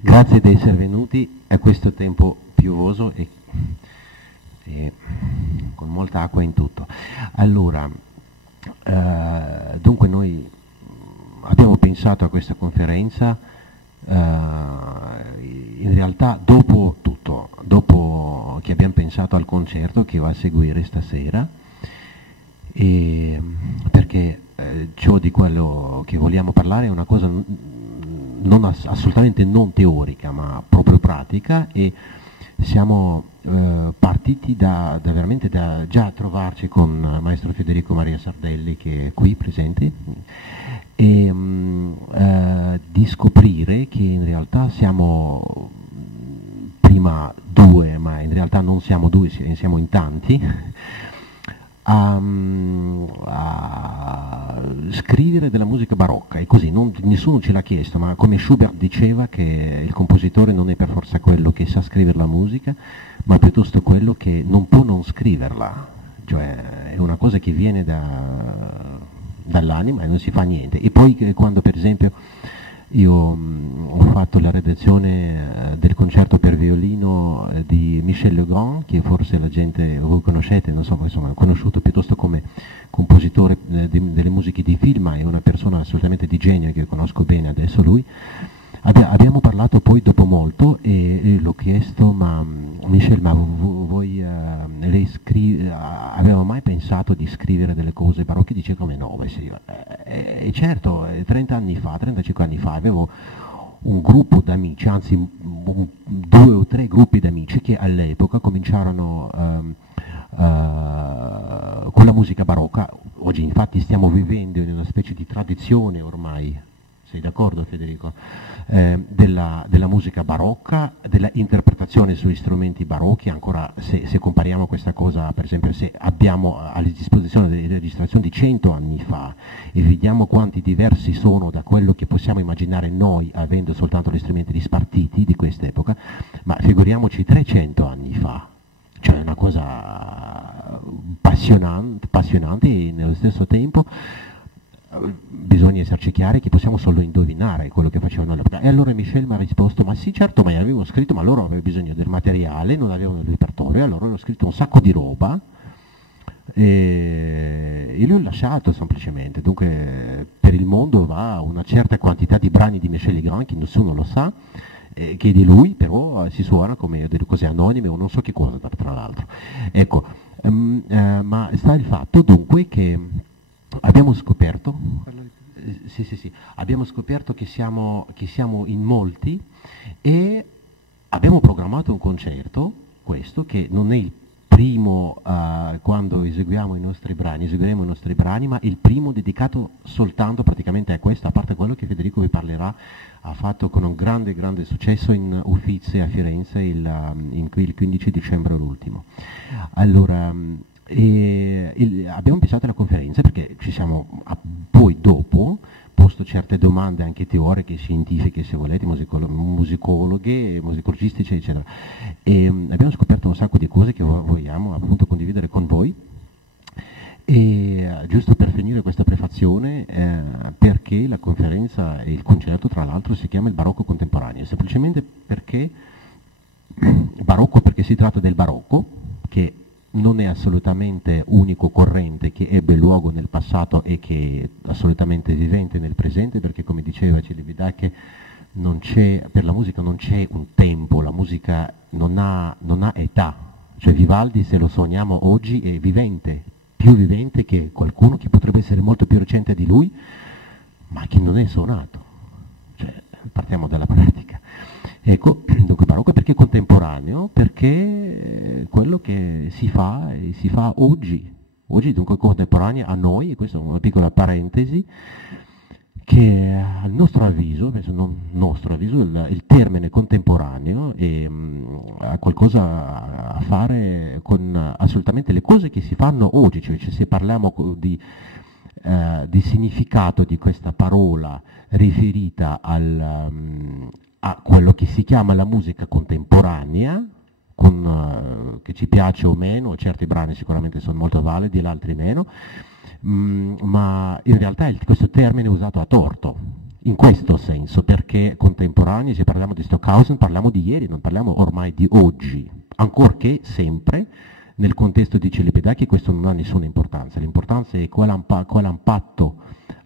Grazie di essere venuti a questo tempo piovoso e con molta acqua in tutto. Allora, dunque noi abbiamo pensato a questa conferenza in realtà dopo tutto, dopo che abbiamo pensato al concerto che va a seguire stasera, perché ciò di quello che vogliamo parlare è una cosa assolutamente non teorica ma proprio pratica, e siamo partiti veramente da già trovarci con maestro Federico Maria Sardelli, che è qui presente, e di scoprire che in realtà siamo prima due, ma in realtà non siamo due, siamo in tanti, a scrivere della musica barocca, e così nessuno ce l'ha chiesto, ma come Schubert diceva che il compositore non è per forza quello che sa scrivere la musica, ma piuttosto quello che non può non scriverla, cioè è una cosa che viene dall'anima e non si fa niente. E poi quando per esempio io ho fatto la redazione del concerto per violino di Michel Legrand, che forse la gente, voi conoscete, non so, insomma, conosciuto piuttosto come compositore delle musiche di film, ma è una persona assolutamente di genio che conosco bene adesso lui. Abbiamo parlato poi dopo molto e l'ho chiesto, ma Michel, ma voi aveva mai pensato di scrivere delle cose barocche? Dice come no, certo, 30 anni fa, 35 anni fa avevo un gruppo d'amici, anzi 2 o 3 gruppi d'amici che all'epoca cominciarono con la musica barocca. Oggi infatti stiamo vivendo in una specie di tradizione ormai, sei d'accordo Federico? Della musica barocca, della interpretazione sugli strumenti barocchi. Ancora se compariamo questa cosa, per esempio, se abbiamo a disposizione delle registrazioni di 100 anni fa e vediamo quanti diversi sono da quello che possiamo immaginare noi avendo soltanto gli strumenti dispartiti di quest'epoca, ma figuriamoci 300 anni fa, cioè una cosa appassionante e nello stesso tempo bisogna esserci chiari che possiamo solo indovinare quello che facevano all'epoca. E allora Michel mi ha risposto: ma sì, certo, ma avevo scritto, ma loro avevano bisogno del materiale, non avevano il repertorio, allora ho scritto un sacco di roba e li ho lasciato semplicemente. Dunque per il mondo va una certa quantità di brani di Michel Legrand che nessuno lo sa, che è di lui, però si suona come delle cose anonime o non so che cosa tra l'altro. Ecco, ma sta il fatto dunque che abbiamo scoperto, abbiamo scoperto che siamo in molti e abbiamo programmato un concerto, questo che non è il primo quando eseguiremo i nostri brani, ma il primo dedicato soltanto praticamente a questo, a parte quello che Federico vi parlerà, ha fatto con un grande successo in Uffizi a Firenze il 15 dicembre l'ultimo. Allora, abbiamo pensato alla conferenza perché ci siamo poi dopo posto certe domande anche teoriche, scientifiche se volete, musicologhe, musicologistiche eccetera, e abbiamo scoperto un sacco di cose che vogliamo appunto condividere con voi. E giusto per finire questa prefazione, perché la conferenza e il concerto tra l'altro si chiama il barocco contemporaneo, semplicemente perché barocco perché si tratta del barocco, che non è assolutamente unico, corrente, che ebbe luogo nel passato e che è assolutamente vivente nel presente, perché come diceva Celibidache, per la musica non c'è un tempo, la musica non ha età, cioè Vivaldi, se lo suoniamo oggi, è vivente, più vivente che qualcuno che potrebbe essere molto più recente di lui, ma che non è suonato, cioè partiamo dalla pratica. Ecco, dunque barocco perché contemporaneo, perché quello che si fa oggi dunque contemporaneo a noi, e questa è una piccola parentesi, che a nostro avviso, il termine contemporaneo ha qualcosa a fare con assolutamente le cose che si fanno oggi, cioè se parliamo di significato di questa parola riferita a quello che si chiama la musica contemporanea, che ci piace o meno, certi brani sicuramente sono molto validi, altri meno, ma in realtà questo termine è usato a torto, in questo senso, perché contemporanei, se parliamo di Stockhausen, parliamo di ieri, non parliamo ormai di oggi, ancorché sempre nel contesto di Celibidache questo non ha nessuna importanza. L'importanza è quale impatto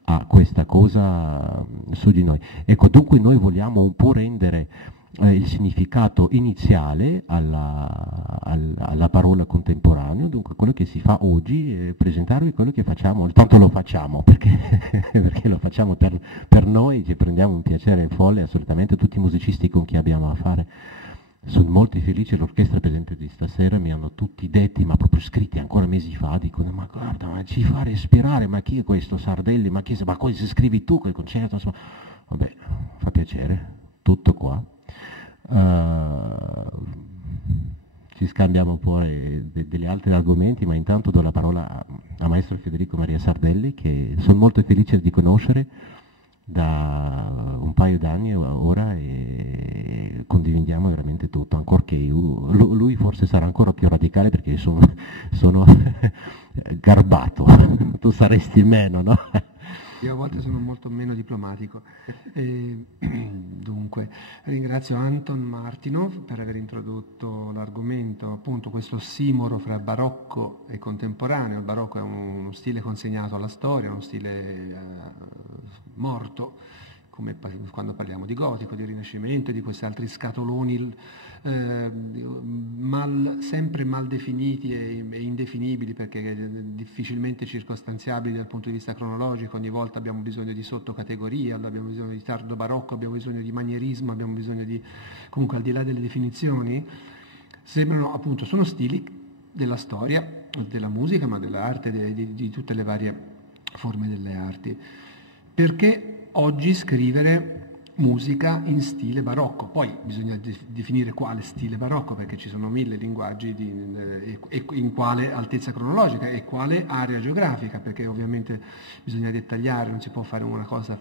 ha questa cosa su di noi. Ecco, dunque noi vogliamo un po' rendere il significato iniziale alla parola contemporaneo, dunque quello che si fa oggi, presentarvi quello che facciamo, tanto lo facciamo perché, perché lo facciamo per noi, ci prendiamo un piacere folle, assolutamente tutti i musicisti con chi abbiamo a fare. Sono molto felice, l'orchestra per esempio di stasera mi hanno tutti detti, ma proprio scritti ancora mesi fa, dicono ma guarda, ma ci fa respirare, ma chi è questo Sardelli, ma cosa scrivi tu quel concerto? Insomma, vabbè, fa piacere, tutto qua. Ci scambiamo poi degli altri argomenti, ma intanto do la parola a maestro Federico Maria Sardelli, che sono molto felice di conoscere da un paio d'anni ora e condividiamo veramente tutto, ancorché lui forse sarà ancora più radicale perché sono garbato, tu saresti meno, no? Io a volte sono molto meno diplomatico. Dunque, ringrazio Anton Martinov per aver introdotto l'argomento, appunto questo ossimoro fra barocco e contemporaneo. Il barocco è uno stile consegnato alla storia, uno stile morto, come quando parliamo di gotico, di rinascimento, di questi altri scatoloni sempre mal definiti e indefinibili, perché difficilmente circostanziabili dal punto di vista cronologico. Ogni volta abbiamo bisogno di sottocategorie, abbiamo bisogno di tardo barocco, abbiamo bisogno di manierismo, abbiamo bisogno di, comunque al di là delle definizioni, sembrano appunto, sono stili della storia, della musica, ma dell'arte, di tutte le varie forme delle arti. Perché oggi scrivere musica in stile barocco? Poi bisogna definire quale stile barocco, perché ci sono 1000 linguaggi e in quale altezza cronologica e quale area geografica, perché ovviamente bisogna dettagliare, non si può fare una cosa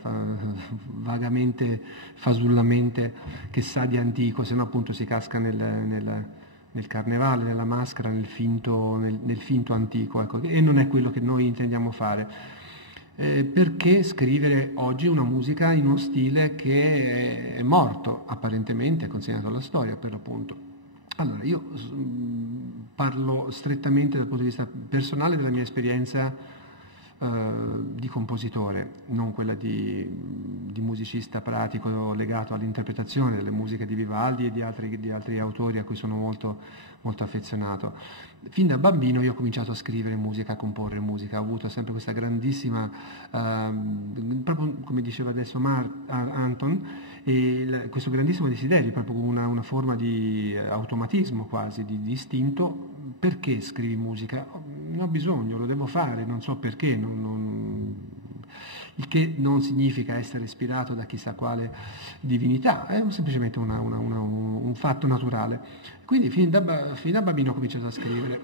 vagamente, fasullamente, che sa di antico, se no appunto si casca nel carnevale, nella maschera, nel finto antico, ecco, e non è quello che noi intendiamo fare. Perché scrivere oggi una musica in uno stile che è morto, apparentemente, consegnato alla storia, per l'appunto. Allora, io parlo strettamente dal punto di vista personale della mia esperienza di compositore, non quella di musicista pratico legato all'interpretazione delle musiche di Vivaldi e di altri autori a cui sono molto, molto affezionato. Fin da bambino io ho cominciato a scrivere musica, a comporre musica, ho avuto sempre questa grandissima, proprio come diceva adesso Anton, questo grandissimo desiderio, proprio una forma di automatismo quasi, di istinto. Perché scrivi musica? Ne ho bisogno, lo devo fare, non so perché, il che non significa essere ispirato da chissà quale divinità, è semplicemente un fatto naturale. Quindi fin da bambino ho cominciato a scrivere.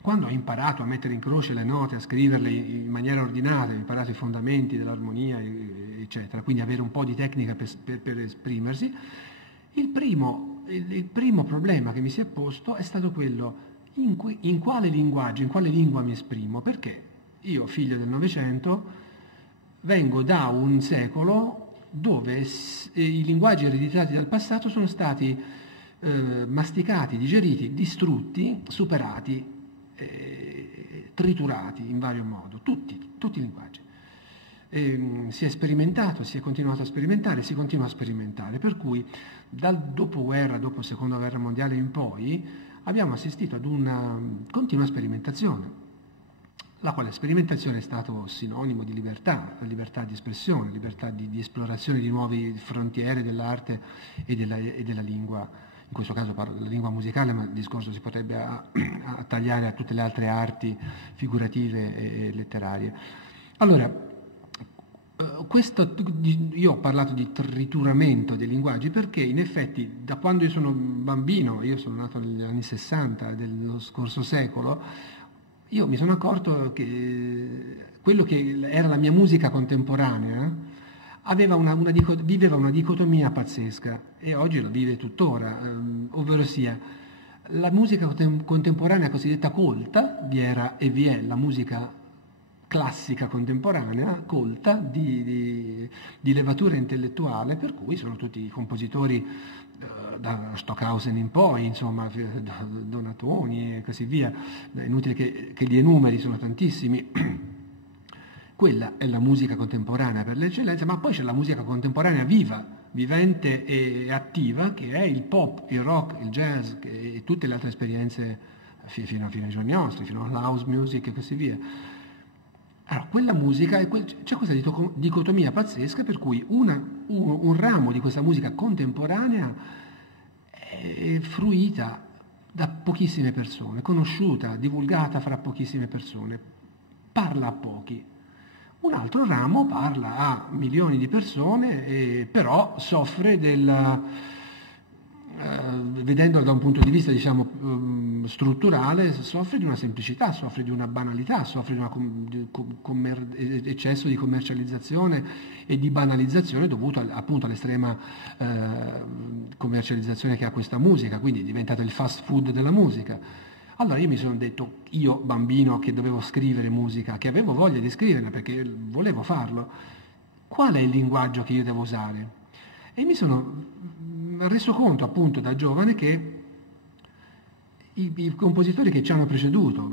Quando ho imparato a mettere in croce le note, a scriverle in maniera ordinata, ho imparato i fondamenti dell'armonia, eccetera, quindi avere un po' di tecnica per esprimersi, il primo problema che mi si è posto è stato quello: in quale linguaggio, in quale lingua mi esprimo? Perché io, figlio del Novecento, vengo da un secolo dove i linguaggi ereditati dal passato sono stati masticati, digeriti, distrutti, superati, triturati in vario modo, tutti i linguaggi. Si è sperimentato, si è continuato a sperimentare, si continua a sperimentare, per cui dal dopoguerra, dopo Seconda Guerra Mondiale in poi, abbiamo assistito ad una continua sperimentazione, la quale sperimentazione è stato sinonimo di libertà di espressione, libertà di esplorazione di nuove frontiere dell'arte e della lingua. In questo caso parlo della lingua musicale, ma il discorso si potrebbe tagliare a tutte le altre arti figurative e letterarie. Allora, io ho parlato di trituramento dei linguaggi perché in effetti da quando io sono bambino, io sono nato negli anni 60 dello scorso secolo, io mi sono accorto che quello che era la mia musica contemporanea viveva una dicotomia pazzesca, e oggi lo vive tuttora, ovvero sia la musica contemporanea cosiddetta colta, vi era e vi è la musica classica contemporanea, colta, di levatura intellettuale, per cui sono tutti compositori da Stockhausen in poi, insomma, da Donatoni e così via, è inutile che li enumeri, sono tantissimi. Quella è la musica contemporanea per l'eccellenza, ma poi c'è la musica contemporanea viva, vivente e attiva, che è il pop, il rock, il jazz e tutte le altre esperienze fino ai giorni nostri, fino all'house music e così via. Allora, quella musica, c'è questa dicotomia pazzesca per cui un ramo di questa musica contemporanea è fruita da pochissime persone, conosciuta, divulgata fra pochissime persone, parla a pochi. Un altro ramo parla a milioni di persone, però soffre vedendolo da un punto di vista, diciamo, strutturale, soffre di una semplicità, soffre di una banalità, soffre di un eccesso di commercializzazione e di banalizzazione dovuto appunto all'estrema commercializzazione che ha questa musica, quindi è diventato il fast food della musica. Allora io mi sono detto, io bambino che dovevo scrivere musica, che avevo voglia di scriverla perché volevo farlo, qual è il linguaggio che io devo usare? E mi sono reso conto appunto da giovane che i compositori che ci hanno preceduto,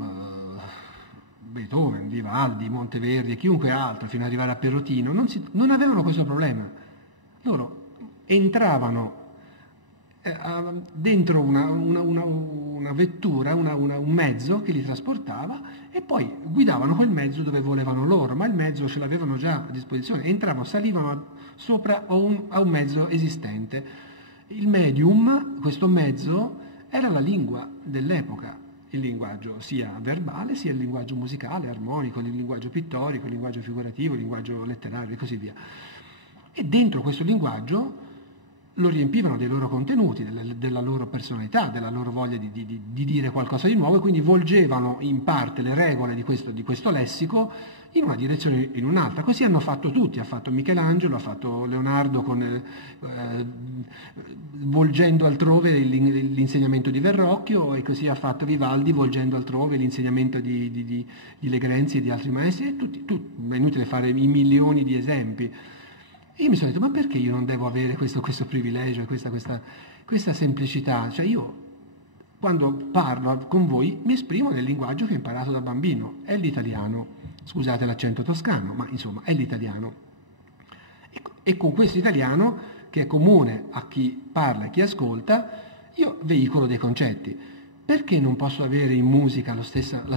Beethoven, Vivaldi, Monteverdi e chiunque altro, fino ad arrivare a Perotino, non avevano questo problema. Loro entravano dentro una vettura, un mezzo che li trasportava e poi guidavano quel mezzo dove volevano loro, ma il mezzo ce l'avevano già a disposizione, entravano, salivano sopra a un mezzo esistente. Il medium, questo mezzo, era la lingua dell'epoca, il linguaggio sia verbale sia il linguaggio musicale, armonico, il linguaggio pittorico, il linguaggio figurativo, il linguaggio letterario e così via. E dentro questo linguaggio lo riempivano dei loro contenuti, della loro personalità, della loro voglia di dire qualcosa di nuovo, e quindi volgevano in parte le regole di questo lessico in una direzione o in un'altra. Così hanno fatto tutti, ha fatto Michelangelo, ha fatto Leonardo volgendo altrove l'insegnamento di Verrocchio, e così ha fatto Vivaldi volgendo altrove l'insegnamento di Legrenzi e di altri maestri, è inutile fare i milioni di esempi. E io mi sono detto, ma perché io non devo avere questo privilegio e questa semplicità? Cioè io, quando parlo con voi, mi esprimo nel linguaggio che ho imparato da bambino, è l'italiano. Scusate l'accento toscano, ma insomma è l'italiano. E con questo italiano, che è comune a chi parla e a chi ascolta, io veicolo dei concetti. Perché non posso avere in musica la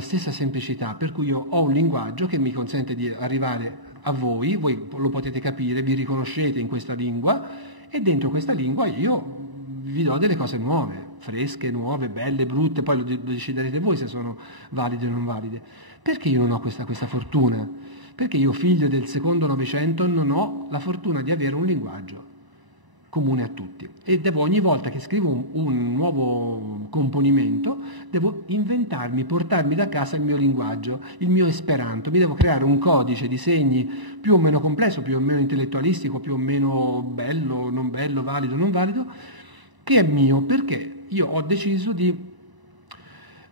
stessa semplicità, per cui io ho un linguaggio che mi consente di arrivare a voi lo potete capire, vi riconoscete in questa lingua, e dentro questa lingua io vi do delle cose nuove, fresche, nuove, belle, brutte, poi lo deciderete voi se sono valide o non valide. Perché io non ho questa fortuna? Perché io, figlio del secondo Novecento, non ho la fortuna di avere un linguaggio comune a tutti, e devo, ogni volta che scrivo un nuovo componimento, devo inventarmi, portarmi da casa il mio linguaggio, il mio esperanto, mi devo creare un codice di segni più o meno complesso, più o meno intellettualistico, più o meno bello, non bello, valido, non valido, che è mio, perché io ho deciso di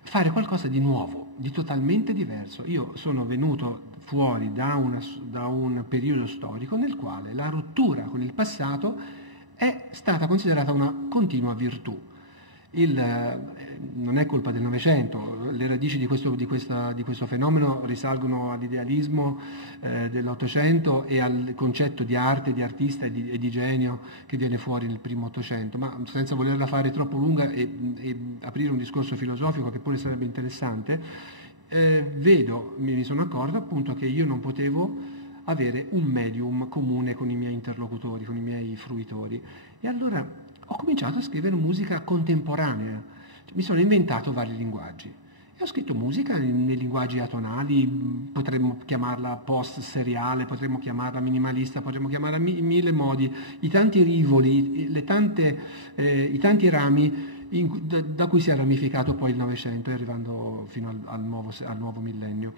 fare qualcosa di nuovo, di totalmente diverso. Io sono venuto fuori da un periodo storico nel quale la rottura con il passato è stata considerata una continua virtù. Non è colpa del Novecento, le radici di questo fenomeno risalgono all'idealismo dell'Ottocento e al concetto di arte, di artista e di genio che viene fuori nel primo Ottocento, ma senza volerla fare troppo lunga e aprire un discorso filosofico che pure sarebbe interessante, mi sono accorto appunto che io non potevo avere un medium comune con i miei interlocutori, con i miei fruitori. E allora ho cominciato a scrivere musica contemporanea, mi sono inventato vari linguaggi. E ho scritto musica nei linguaggi atonali, potremmo chiamarla post-seriale, potremmo chiamarla minimalista, potremmo chiamarla in mille modi, i tanti rivoli, i tanti rami da cui si è ramificato poi il Novecento, arrivando fino al nuovo millennio.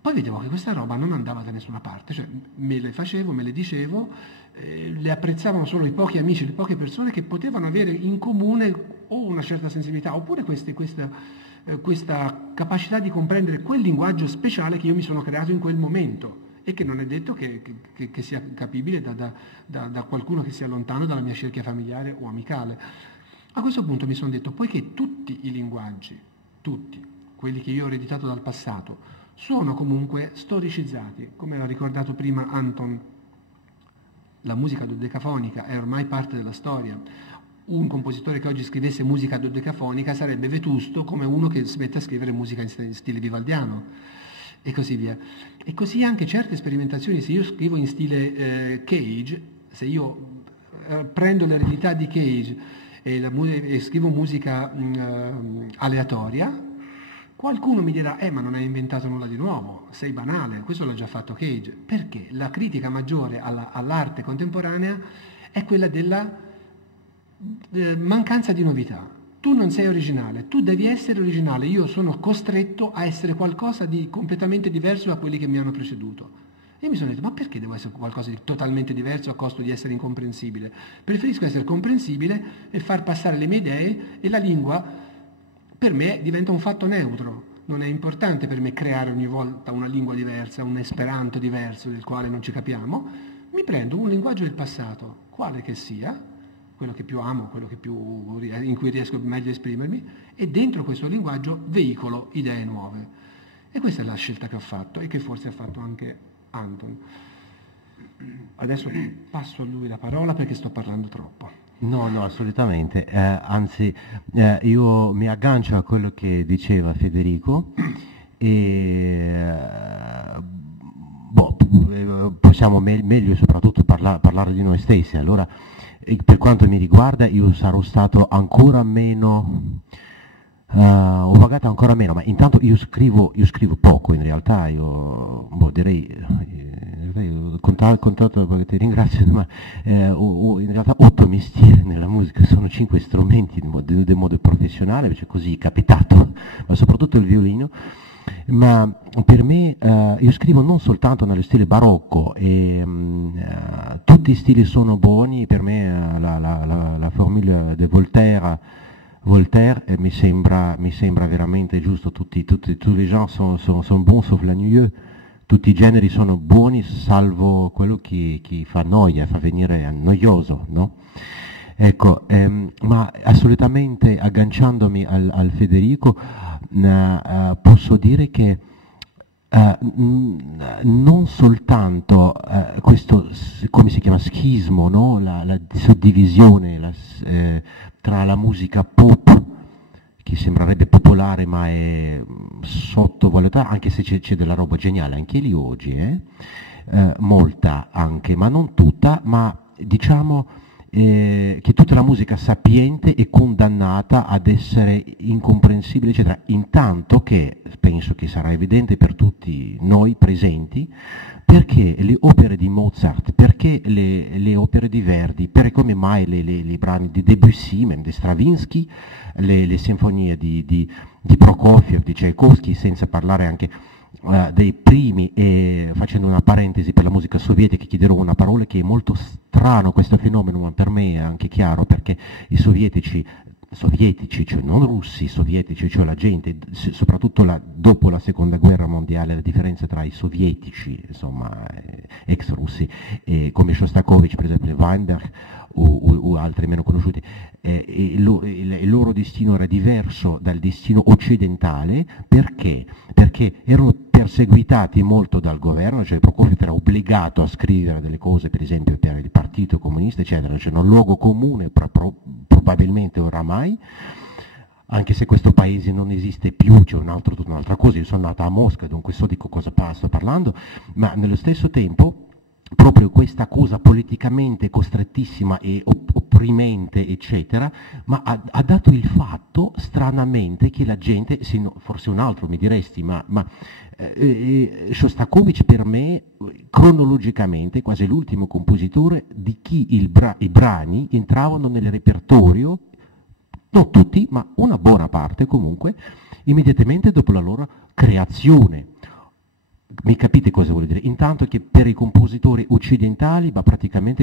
Poi vedevo che questa roba non andava da nessuna parte, cioè me le facevo, me le dicevo, le apprezzavano solo i pochi amici, le poche persone che potevano avere in comune o una certa sensibilità, oppure questa questa capacità di comprendere quel linguaggio speciale che io mi sono creato in quel momento e che non è detto che sia capibile da qualcuno che sia lontano dalla mia cerchia familiare o amicale. A questo punto mi sono detto, poiché tutti i linguaggi, tutti, quelli che io ho ereditato dal passato, sono comunque storicizzati, come l'ha ricordato prima Anton, la musica dodecafonica è ormai parte della storia. Un compositore che oggi scrivesse musica dodecafonica sarebbe vetusto come uno che si mette a scrivere musica in stile vivaldiano e così via. E così anche certe sperimentazioni, se io scrivo in stile Cage, se io prendo l'eredità di Cage e scrivo musica aleatoria, qualcuno mi dirà, ma non hai inventato nulla di nuovo, sei banale, questo l'ha già fatto Cage. Perché? La critica maggiore all'arte contemporanea è quella della mancanza di novità. Tu non sei originale, tu devi essere originale, io sono costretto a essere qualcosa di completamente diverso da quelli che mi hanno preceduto. E mi sono detto, ma perché devo essere qualcosa di totalmente diverso a costo di essere incomprensibile? Preferisco essere comprensibile e far passare le mie idee, e la lingua per me diventa un fatto neutro. Non è importante per me creare ogni volta una lingua diversa, un esperanto diverso del quale non ci capiamo. Mi prendo un linguaggio del passato, quale che sia, quello che più amo, quello in cui riesco meglio a esprimermi, e dentro questo linguaggio veicolo idee nuove. E questa è la scelta che ho fatto e che forse ha fatto anche Anton. Adesso passo a lui la parola perché sto parlando troppo. No, assolutamente, anzi io mi aggancio a quello che diceva Federico e possiamo meglio soprattutto parlare di noi stessi. Allora, per quanto mi riguarda, io sarò stato ancora meno, ho pagato ancora meno, ma intanto io scrivo poco in realtà, io ho contato perché ti ringrazio, ma ho in realtà 8 mestieri nella musica, sono 5 strumenti di modo professionale, cioè così è capitato, ma soprattutto il violino. Ma per me io scrivo non soltanto nello stile barocco e tutti i stili sono buoni, per me la formula di Voltaire mi sembra veramente giusto, tous les gens sont bons sauf l'ennuyeux, tutti i generi sono buoni salvo quello che fa noia, fa venire noioso, no? Ecco, ma assolutamente agganciandomi al Federico, posso dire che non soltanto questo, come si chiama, schismo, no? la suddivisione tra la musica pop, che sembrerebbe popolare ma è sottovalutata, anche se c'è della roba geniale anche lì oggi, molta anche, ma non tutta, ma diciamo che tutta la musica sapiente è condannata ad essere incomprensibile, eccetera, intanto che penso che sarà evidente per tutti noi presenti perché le opere di Mozart, perché le opere di Verdi, perché come mai i brani di Debussy, di Stravinsky, le sinfonie di Prokofiev, di Tchaikovsky, senza parlare anche dei primi, e facendo una parentesi per la musica sovietica chiederò una parola che è molto strano questo fenomeno, ma per me è anche chiaro, perché i sovietici, cioè non russi, sovietici, cioè la gente, soprattutto dopo la seconda guerra mondiale, la differenza tra i sovietici, insomma, ex russi, come Shostakovich, per esempio, Weinberg o altri meno conosciuti, il loro destino era diverso dal destino occidentale. Perché? Perché erano perseguitati molto dal governo, cioè Prokofiev era obbligato a scrivere delle cose, per esempio per il Partito Comunista, eccetera, c'è un luogo comune probabilmente oramai, anche se questo paese non esiste più, c'è tutta un'altra cosa. Io sono nato a Mosca, dunque so di cosa sto parlando, ma nello stesso tempo proprio questa cosa politicamente costrettissima e opprimente, eccetera, ma ha dato il fatto, stranamente, che la gente, forse un altro mi diresti, ma Shostakovich per me, cronologicamente, quasi l'ultimo compositore di chi i brani entravano nel repertorio, non tutti, ma una buona parte comunque, immediatamente dopo la loro creazione. Mi capite cosa vuol dire? Intanto che per i compositori occidentali va praticamente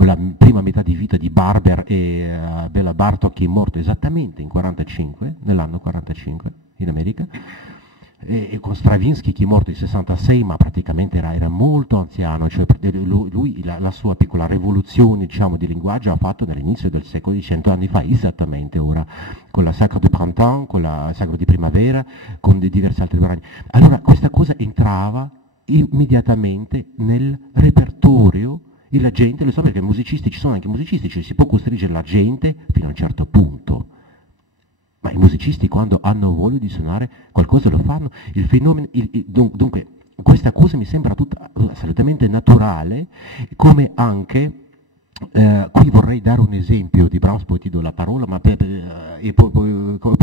la prima metà di vita di Barber e Bela Bartok, che è morto esattamente in 45, nell'anno 45 in America, e con Stravinsky che è morto in 66, ma praticamente era molto anziano, cioè lui la sua piccola rivoluzione, diciamo, di linguaggio ha fatto nell'inizio del secolo, di 100 anni fa, esattamente ora, con la Sacre du Printemps, con la Sacre di Primavera, con diversi altri brani. Allora questa cosa entrava immediatamente nel repertorio e la gente lo sa, perché musicisti, ci sono anche musicisti, cioè si può costringere la gente fino a un certo punto. Ma i musicisti, quando hanno voglia di suonare qualcosa, lo fanno. Il fenomeno, dunque, questa cosa mi sembra tutta assolutamente naturale, come anche, qui vorrei dare un esempio di Brahms, poi ti do la parola, ma per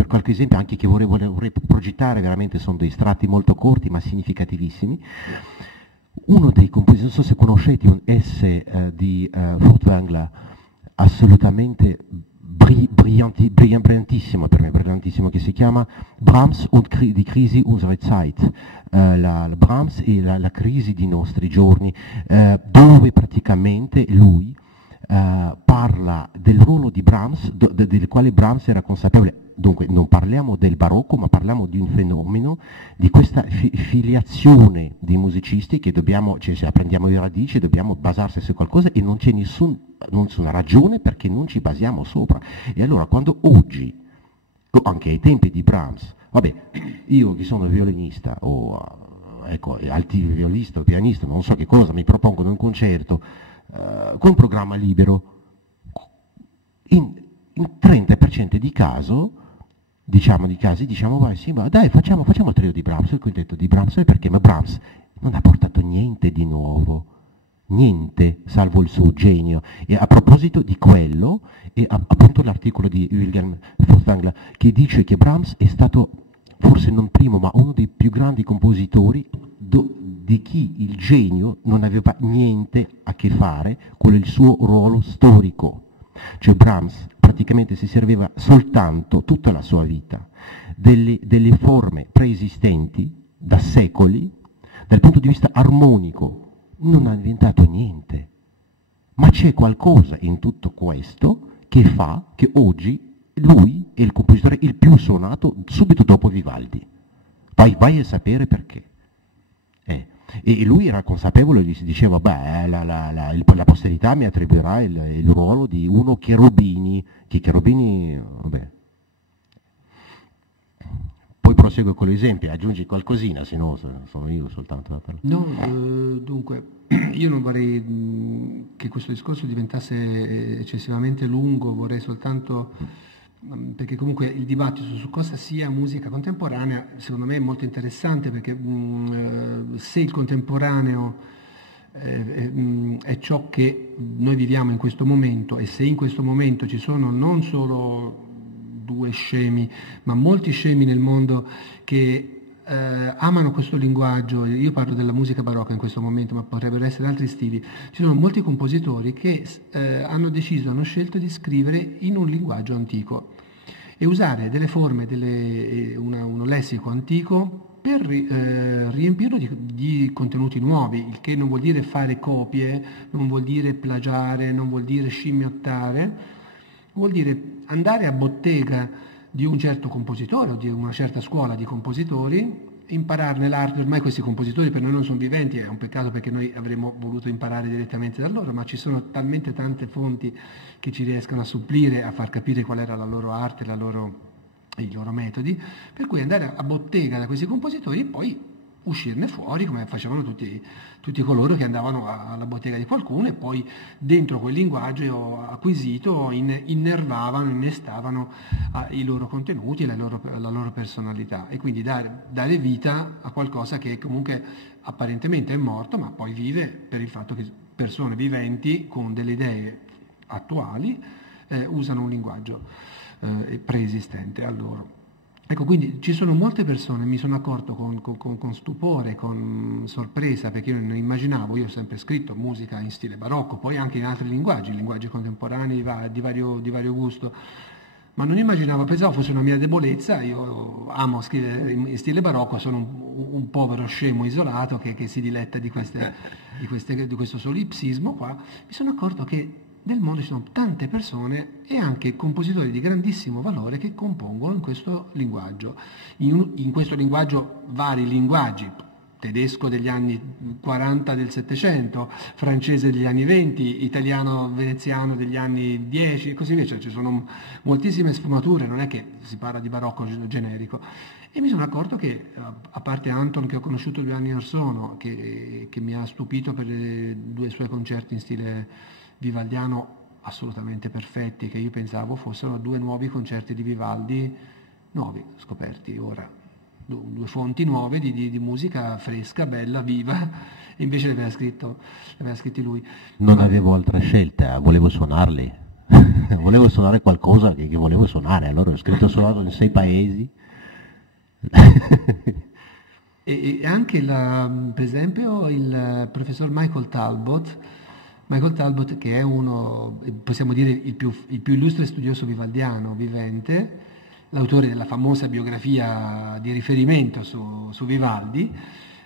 qualche esempio anche che vorrei progettare, veramente sono dei stratti molto corti ma significativissimi. Uno dei compositori, non so se conoscete un S di Furtwängler, assolutamente brillantissimo per me, brillantissimo, che si chiama Brahms und die Crisi unserer Zeit, la Brahms e la crisi dei nostri giorni, dove praticamente lui parla del ruolo di Brahms, del quale Brahms era consapevole. Dunque non parliamo del barocco, ma parliamo di un fenomeno, di questa filiazione di musicisti che dobbiamo, cioè se apprendiamo le radici dobbiamo basarsi su qualcosa e non c'è nessuna ragione perché non ci basiamo sopra. E allora quando oggi, anche ai tempi di Brahms, vabbè, io che sono violinista o alti violista o pianista, non so che cosa, mi propongono un concerto con programma libero, in 30% di casi diciamo vai, sì, ma dai, facciamo il trio di Brahms, il quintetto di Brahms, perché? Ma Brahms non ha portato niente di nuovo, niente, salvo il suo genio. E a proposito di quello, è appunto l'articolo di Wilhelm Furtwängler che dice che Brahms è stato forse non primo, ma uno dei più grandi compositori di chi il genio non aveva niente a che fare con il suo ruolo storico. Cioè Brahms praticamente si serveva soltanto tutta la sua vita delle forme preesistenti da secoli, dal punto di vista armonico non ha inventato niente, ma c'è qualcosa in tutto questo che fa che oggi lui è il compositore il più suonato subito dopo Vivaldi. Vai a sapere perché. E lui era consapevole, gli si diceva, beh, la posterità mi attribuirà il ruolo di uno Cherubini, che Cherubini, vabbè. Poi proseguo con l'esempio, aggiungi qualcosina, se no sono io soltanto da parlare. No, dunque, io non vorrei che questo discorso diventasse eccessivamente lungo, vorrei soltanto, perché comunque il dibattito su cosa sia musica contemporanea secondo me è molto interessante, perché se il contemporaneo è ciò che noi viviamo in questo momento, e se in questo momento ci sono non solo due scemi, ma molti scemi nel mondo che amano questo linguaggio, io parlo della musica barocca in questo momento, ma potrebbero essere altri stili, ci sono molti compositori che hanno scelto di scrivere in un linguaggio antico e usare delle forme, uno lessico antico per riempirlo di contenuti nuovi, il che non vuol dire fare copie, non vuol dire plagiare, non vuol dire scimmiottare, vuol dire andare a bottega di un certo compositore o di una certa scuola di compositori, impararne l'arte. Ormai questi compositori per noi non sono viventi, è un peccato perché noi avremmo voluto imparare direttamente da loro, ma ci sono talmente tante fonti che ci riescono a supplire, a far capire qual era la loro arte, i loro metodi, per cui andare a bottega da questi compositori e poi uscirne fuori come facevano tutti coloro che andavano alla bottega di qualcuno e poi dentro quel linguaggio acquisito innervavano, innestavano i loro contenuti e la loro personalità, e quindi dare vita a qualcosa che comunque apparentemente è morto ma poi vive per il fatto che persone viventi con delle idee attuali usano un linguaggio preesistente a loro. Ecco, quindi ci sono molte persone, mi sono accorto con stupore, con sorpresa, perché io non immaginavo, io ho sempre scritto musica in stile barocco, poi anche in altri linguaggi contemporanei di vario gusto, ma non immaginavo, pensavo fosse una mia debolezza. Io amo scrivere in stile barocco, sono un povero scemo isolato che si diletta di questo solipsismo qua. Mi sono accorto che nel mondo ci sono tante persone e anche compositori di grandissimo valore che compongono in questo linguaggio. In questo linguaggio vari linguaggi, tedesco degli anni 40 del Settecento, francese degli anni 20, italiano-veneziano degli anni 10 e così via, cioè ci sono moltissime sfumature, non è che si parla di barocco generico. E mi sono accorto che, a parte Anton che ho conosciuto 2 anni or sono, che mi ha stupito per 2 suoi concerti in stile vivaldiano assolutamente perfetti, che io pensavo fossero 2 nuovi concerti di Vivaldi, nuovi, scoperti ora. 2 fonti nuove di musica fresca, bella, viva, e invece le aveva scritti lui. Non avevo altra scelta, volevo suonarli, volevo suonare qualcosa che volevo suonare, allora ho scritto suonato in 6 paesi. E anche, per esempio, il professor Michael Talbot, che è uno, possiamo dire, il più illustre studioso vivaldiano vivente, l'autore della famosa biografia di riferimento su Vivaldi,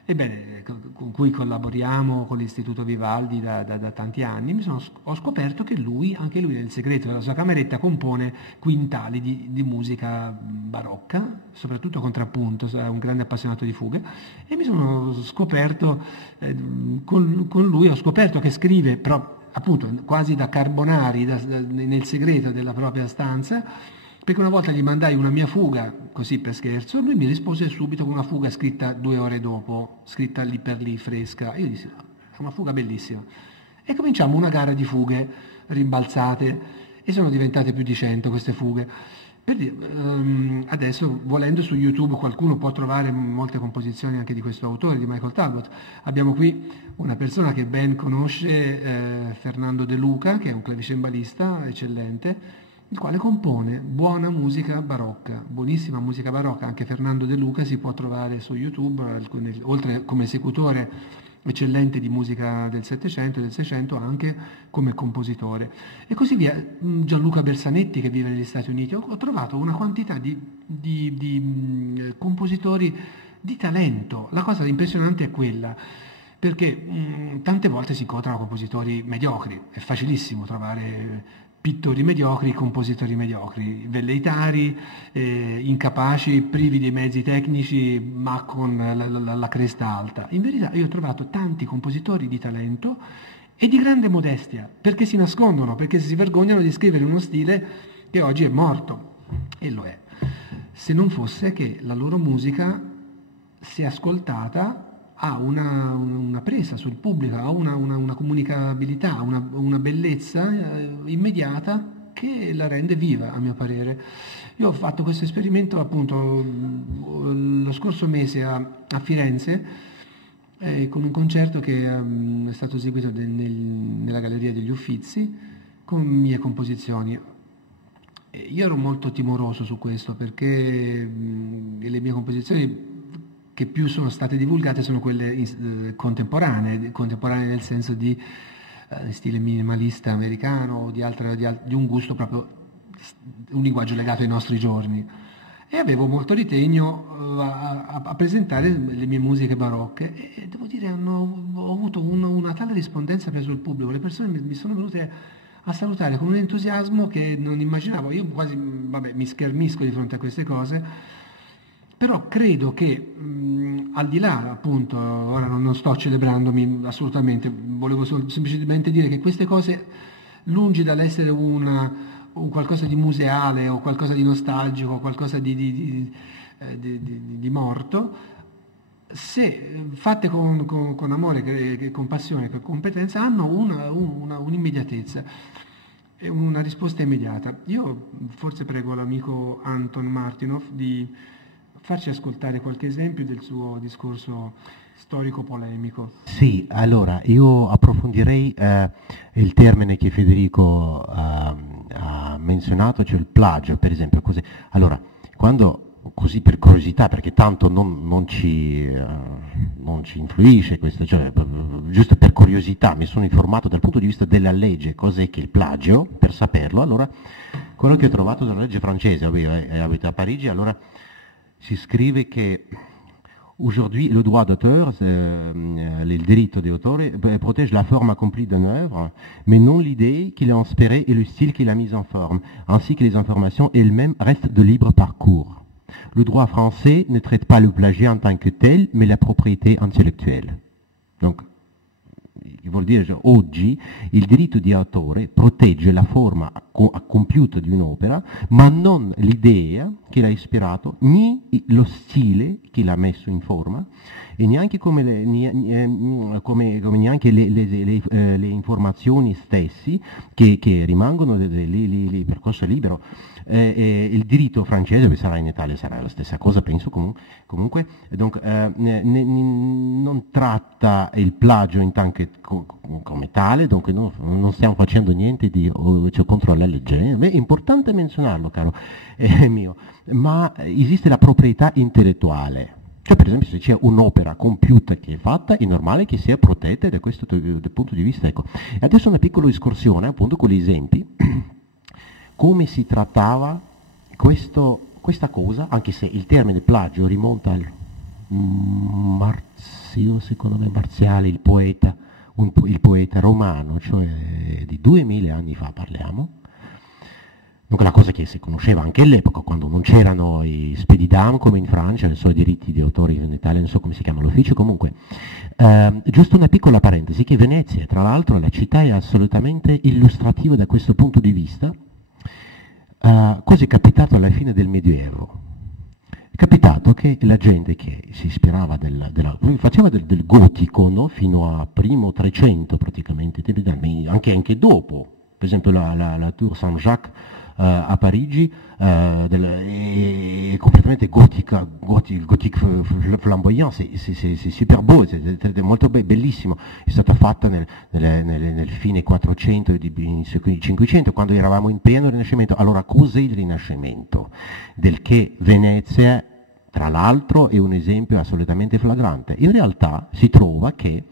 ebbene, con cui collaboriamo con l'Istituto Vivaldi da tanti anni, ho scoperto che anche lui nel segreto della sua cameretta compone quintali di musica barocca, soprattutto contrappunto, è un grande appassionato di fuga, e mi sono scoperto, con lui ho scoperto che scrive, però appunto quasi da Carbonari, nel segreto della propria stanza, perché una volta gli mandai una mia fuga, così per scherzo, lui mi rispose subito con una fuga scritta 2 ore dopo, scritta lì per lì, fresca. Io dissi, è una fuga bellissima. E cominciamo una gara di fughe rimbalzate, e sono diventate più di 100 queste fughe. Adesso, volendo, su YouTube qualcuno può trovare molte composizioni anche di questo autore, di Michael Talbot. Abbiamo qui una persona che ben conosce, Fernando De Luca, che è un clavicembalista eccellente, il quale compone buona musica barocca, buonissima musica barocca. Anche Fernando De Luca si può trovare su YouTube, oltre come esecutore eccellente di musica del Settecento e del Seicento, anche come compositore. E così via. Gianluca Bersanetti, che vive negli Stati Uniti. Ho trovato una quantità di compositori di talento. La cosa impressionante è quella, perché tante volte si incontrano compositori mediocri, è facilissimo trovare pittori mediocri, compositori mediocri, velleitari, incapaci, privi dei mezzi tecnici, ma con la cresta alta. In verità io ho trovato tanti compositori di talento e di grande modestia, perché si nascondono, perché si vergognano di scrivere uno stile che oggi è morto, e lo è. Se non fosse che la loro musica, se ascoltata, ha una presa sul pubblico, ha una comunicabilità, una bellezza immediata che la rende viva, a mio parere. Io ho fatto questo esperimento appunto lo scorso mese a Firenze, con un concerto che è stato eseguito nella Galleria degli Uffizi con mie composizioni. Io ero molto timoroso su questo, perché le mie composizioni che più sono state divulgate sono quelle contemporanee nel senso di stile minimalista americano, o di un gusto proprio, un linguaggio legato ai nostri giorni. E avevo molto ritegno a presentare le mie musiche barocche, e devo dire ho avuto una tale rispondenza presso il pubblico. Le persone mi sono venute a salutare con un entusiasmo che non immaginavo. Io quasi mi schermisco di fronte a queste cose. Però credo che, al di là, appunto, ora non sto celebrandomi assolutamente, volevo semplicemente dire che queste cose, lungi dall'essere un qualcosa di museale o qualcosa di nostalgico, qualcosa di morto, se fatte con amore, con passione, con competenza, hanno un'immediatezza, una risposta immediata. Io forse prego l'amico Anton Martinov di farci ascoltare qualche esempio del suo discorso storico-polemico. Sì, allora io approfondirei il termine che Federico ha menzionato, cioè il plagio, per esempio. Così. Allora, quando, così per curiosità, perché tanto non ci influisce questo, cioè, giusto per curiosità mi sono informato dal punto di vista della legge cos'è che il plagio, per saperlo. Allora, quello che ho trovato dalla legge francese, abito a Parigi, allora si scrive che aujourd'hui le droit d'auteur, il diritto di autore, protège la forme accomplie d'une œuvre, mais non l'idée qui l'a inspirée et le style qui l'a mise en forme, ainsi que les informations elles-mêmes restent de libre parcours. Le droit français ne traite pas le plagiat en tant que tel, mais la propriété intellettuelle. Donc, vuol dire oggi il diritto di autore protegge la forma compiuta di un'opera, ma non l'idea che l'ha ispirato, né lo stile che l'ha messo in forma, e neanche come neanche le informazioni stessi che rimangono del percorso libero. Il diritto francese, sarà in Italia sarà la stessa cosa, penso comunque, donc, non tratta il plagio in tanto come tale, donc non stiamo facendo niente contro la legge. È importante menzionarlo, caro mio, ma esiste la proprietà intellettuale. Cioè, per esempio, se c'è un'opera compiuta che è fatta, è normale che sia protetta da questo punto di vista. Ecco. Adesso una piccola escursione, appunto, con gli esempi, come si trattava questa cosa, anche se il termine plagio rimonta al Marzio, secondo me Marziale, il poeta romano, cioè di 2000 anni fa parliamo. Dunque la cosa che si conosceva anche all'epoca, quando non c'erano i spedidam come in Francia, non so, i diritti di autore in Italia, non so come si chiama l'ufficio, comunque. Giusto una piccola parentesi, che Venezia, tra l'altro, la città è assolutamente illustrativa da questo punto di vista. Cosa è capitato alla fine del Medioevo? È capitato che la gente che si ispirava faceva del gotico, no? Fino a primo 300 praticamente, anche dopo, per esempio la Tour Saint-Jacques a Parigi è completamente gotica, gothique flamboyant, c'est super beau, è molto bellissimo, è stata fatta nel fine 400 e 500, quando eravamo in pieno Rinascimento. Allora, cos'è il Rinascimento? Del che Venezia, tra l'altro, è un esempio assolutamente flagrante. In realtà si trova che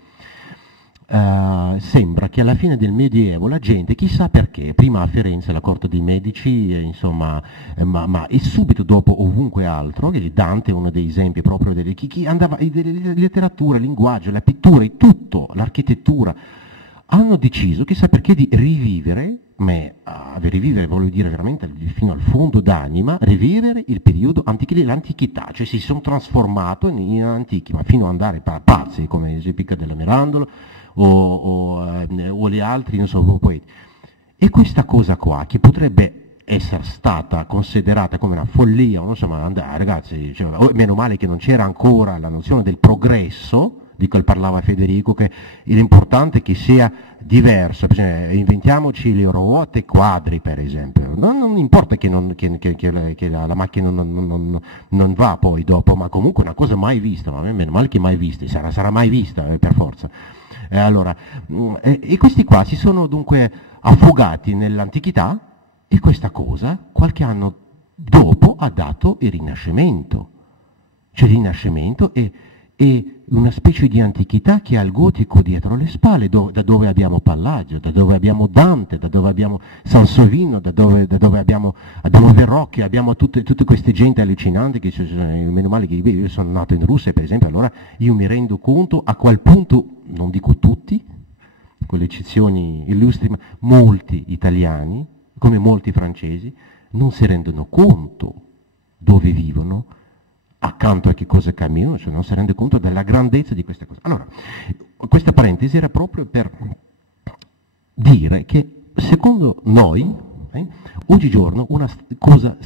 sembra che alla fine del Medioevo la gente, chissà perché, prima a Firenze la corte dei Medici, insomma, ma e subito dopo ovunque altro, Dante è uno dei esempi proprio chi andava, della letteratura, il linguaggio, la pittura, tutto, l'architettura, hanno deciso, chissà perché, di rivivere, ma rivivere voglio dire veramente fino al fondo d'anima, rivivere il periodo l'antichità, cioè si sono trasformato in antichi, ma fino ad andare pazzi come Ezepica della Mirandola o gli altri, non so, poeti. E questa cosa qua, che potrebbe essere stata considerata come una follia, non so, ma ragazzi, cioè, meno male che non c'era ancora la nozione del progresso, di cui parlava Federico, che l'importante è che sia diverso. Inventiamoci le ruote quadri, per esempio. Non importa che la macchina non va poi dopo, ma comunque una cosa mai vista, ma meno male che mai vista, sarà mai vista per forza. Allora, e questi qua si sono dunque affogati nell'antichità, e questa cosa qualche anno dopo ha dato il Rinascimento. Cioè il Rinascimento è una specie di antichità che ha il gotico dietro le spalle, da dove abbiamo Palladio, da dove abbiamo Dante, da dove abbiamo Sansovino, da dove abbiamo Verrocchio, abbiamo tutte queste gente allucinanti, meno male che io sono nato in Russia, per esempio, allora io mi rendo conto a qual punto, non dico tutti, con le eccezioni illustri, ma molti italiani, come molti francesi, non si rendono conto dove vivono, accanto a che cosa camminano, cioè non si rende conto della grandezza di queste cose. Allora, questa parentesi era proprio per dire che secondo noi, oggigiorno, una cosa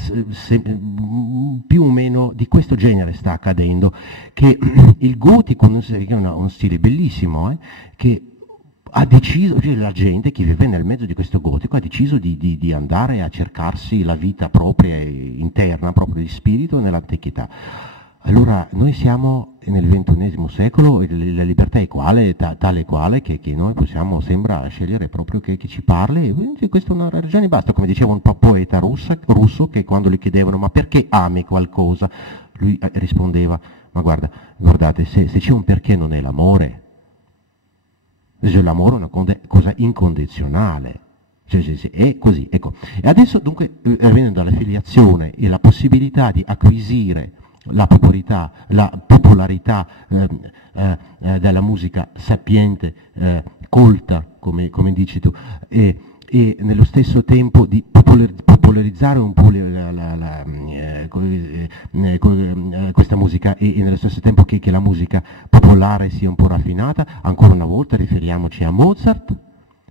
più o meno di questo genere sta accadendo, che il gotico è uno stile bellissimo, che ha deciso, cioè la gente che vive nel mezzo di questo gotico ha deciso di andare a cercarsi la vita propria interna, proprio di spirito, nell'antichità. Allora noi siamo nel XXI secolo e la libertà è tale quale che noi possiamo, sembra, scegliere proprio che ci parli, e questa è una ragione basta. Come diceva un poeta russo, che quando gli chiedevano ma perché ami qualcosa, lui rispondeva ma guardate, se c'è un perché non è l'amore. L'amore è una cosa incondizionale, Sì, è così, ecco. E adesso dunque, venendo all'affiliazione e la possibilità di acquisire la popolarità della musica sapiente, colta, come dici tu, e nello stesso tempo di popolarizzare un po' questa musica e nello stesso tempo che la musica popolare sia un po' raffinata. Ancora una volta riferiamoci a Mozart,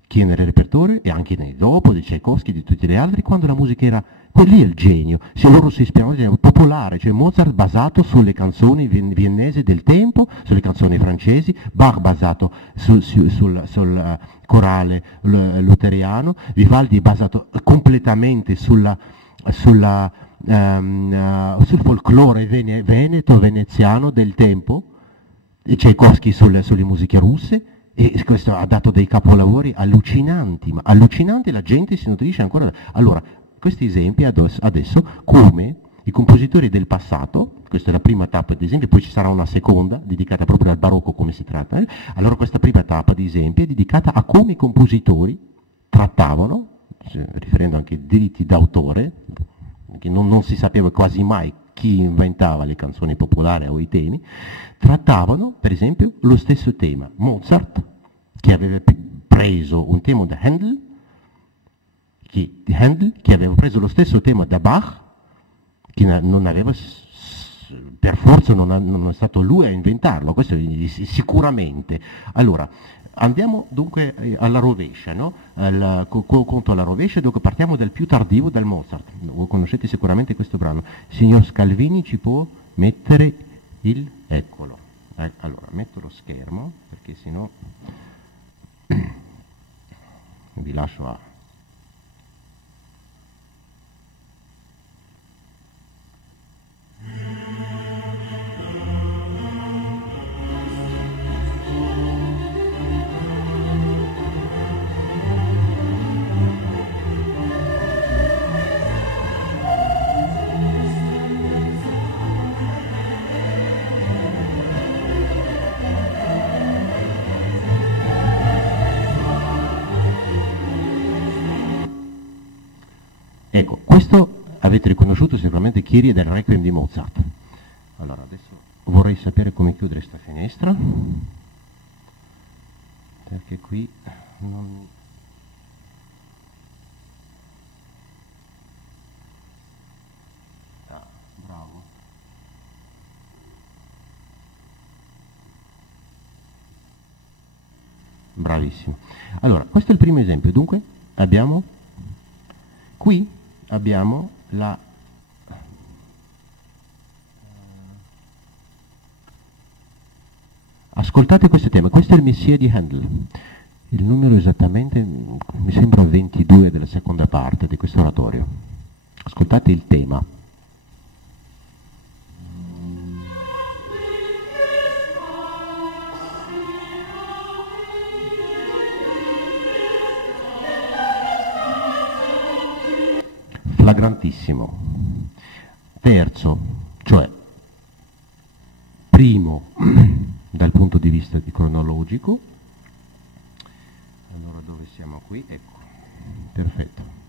che nel repertorio e anche nei dopo di Tchaikovsky, di tutti gli altri, quando la musica era, quello lì è il genio, se loro si ispiravano al genio popolare, cioè Mozart basato sulle canzoni viennesi del tempo, sulle canzoni francesi, Bach basato sul corale luteriano, Vivaldi basato completamente sul folklore veneto, veneziano del tempo, e Tchaikovsky sulle musiche russe. E questo ha dato dei capolavori allucinanti, ma allucinanti, la gente si nutrisce ancora. Allora, questi esempi adesso come i compositori del passato, questa è la prima tappa di esempi, poi ci sarà una seconda dedicata proprio al barocco, come si tratta. Allora questa prima tappa di esempi è dedicata a come i compositori trattavano, riferendo anche ai diritti d'autore, che non si sapeva quasi mai chi inventava le canzoni popolari o i temi, trattavano per esempio lo stesso tema. Mozart, che aveva preso un tema da Handel, che aveva preso lo stesso tema da Bach, che non aveva, per forza non è stato lui a inventarlo, questo sicuramente. Allora, andiamo dunque alla rovescia, no? Conto alla rovescia, dunque partiamo dal più tardivo, dal Mozart. Voi conoscete sicuramente questo brano. Signor Scalvini ci può mettere il... eccolo. Allora, metto lo schermo, perché sennò vi lascio a... Ecco, questo avete riconosciuto sicuramente Kyrie del Requiem di Mozart. Allora, adesso vorrei sapere come chiudere questa finestra, perché qui non... Ah, bravo. Bravissimo. Allora, questo è il primo esempio. Dunque, qui abbiamo la... Ascoltate questo tema, questo è il Messia di Handel. Il numero esattamente, mi sembra 22 della seconda parte di questo oratorio. Ascoltate il tema. Flagrantissimo. Terzo, cioè primo dal punto di vista cronologico. Allora dove siamo qui? Ecco, perfetto.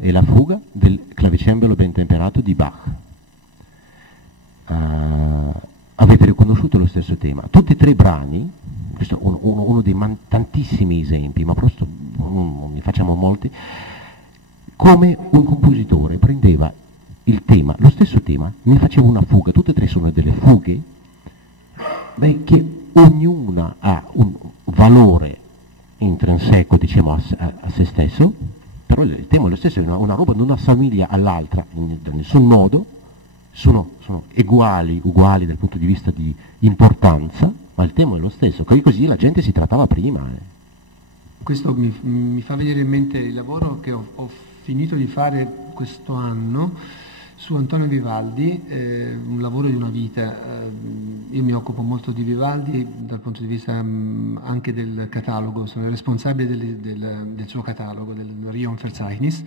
È la fuga del clavicembalo ben temperato di Bach. Avete riconosciuto lo stesso tema. Tutti e tre i brani, questo è uno dei tantissimi esempi, ma questo ne facciamo molti, come un compositore prendeva il tema, lo stesso tema, ne faceva una fuga. Tutte e tre sono delle fughe che ognuna ha un valore intrinseco, diciamo, a se stesso. Però il tema è lo stesso, è una roba non assomiglia all'altra in nessun modo, sono uguali dal punto di vista di importanza, ma il tema è lo stesso, così la gente si trattava prima. Questo mi fa venire in mente il lavoro che ho finito di fare questo anno su Antonio Vivaldi, un lavoro di una vita. io mi occupo molto di Vivaldi dal punto di vista anche del catalogo, sono il responsabile del suo catalogo, del Rion-Verzeichnis,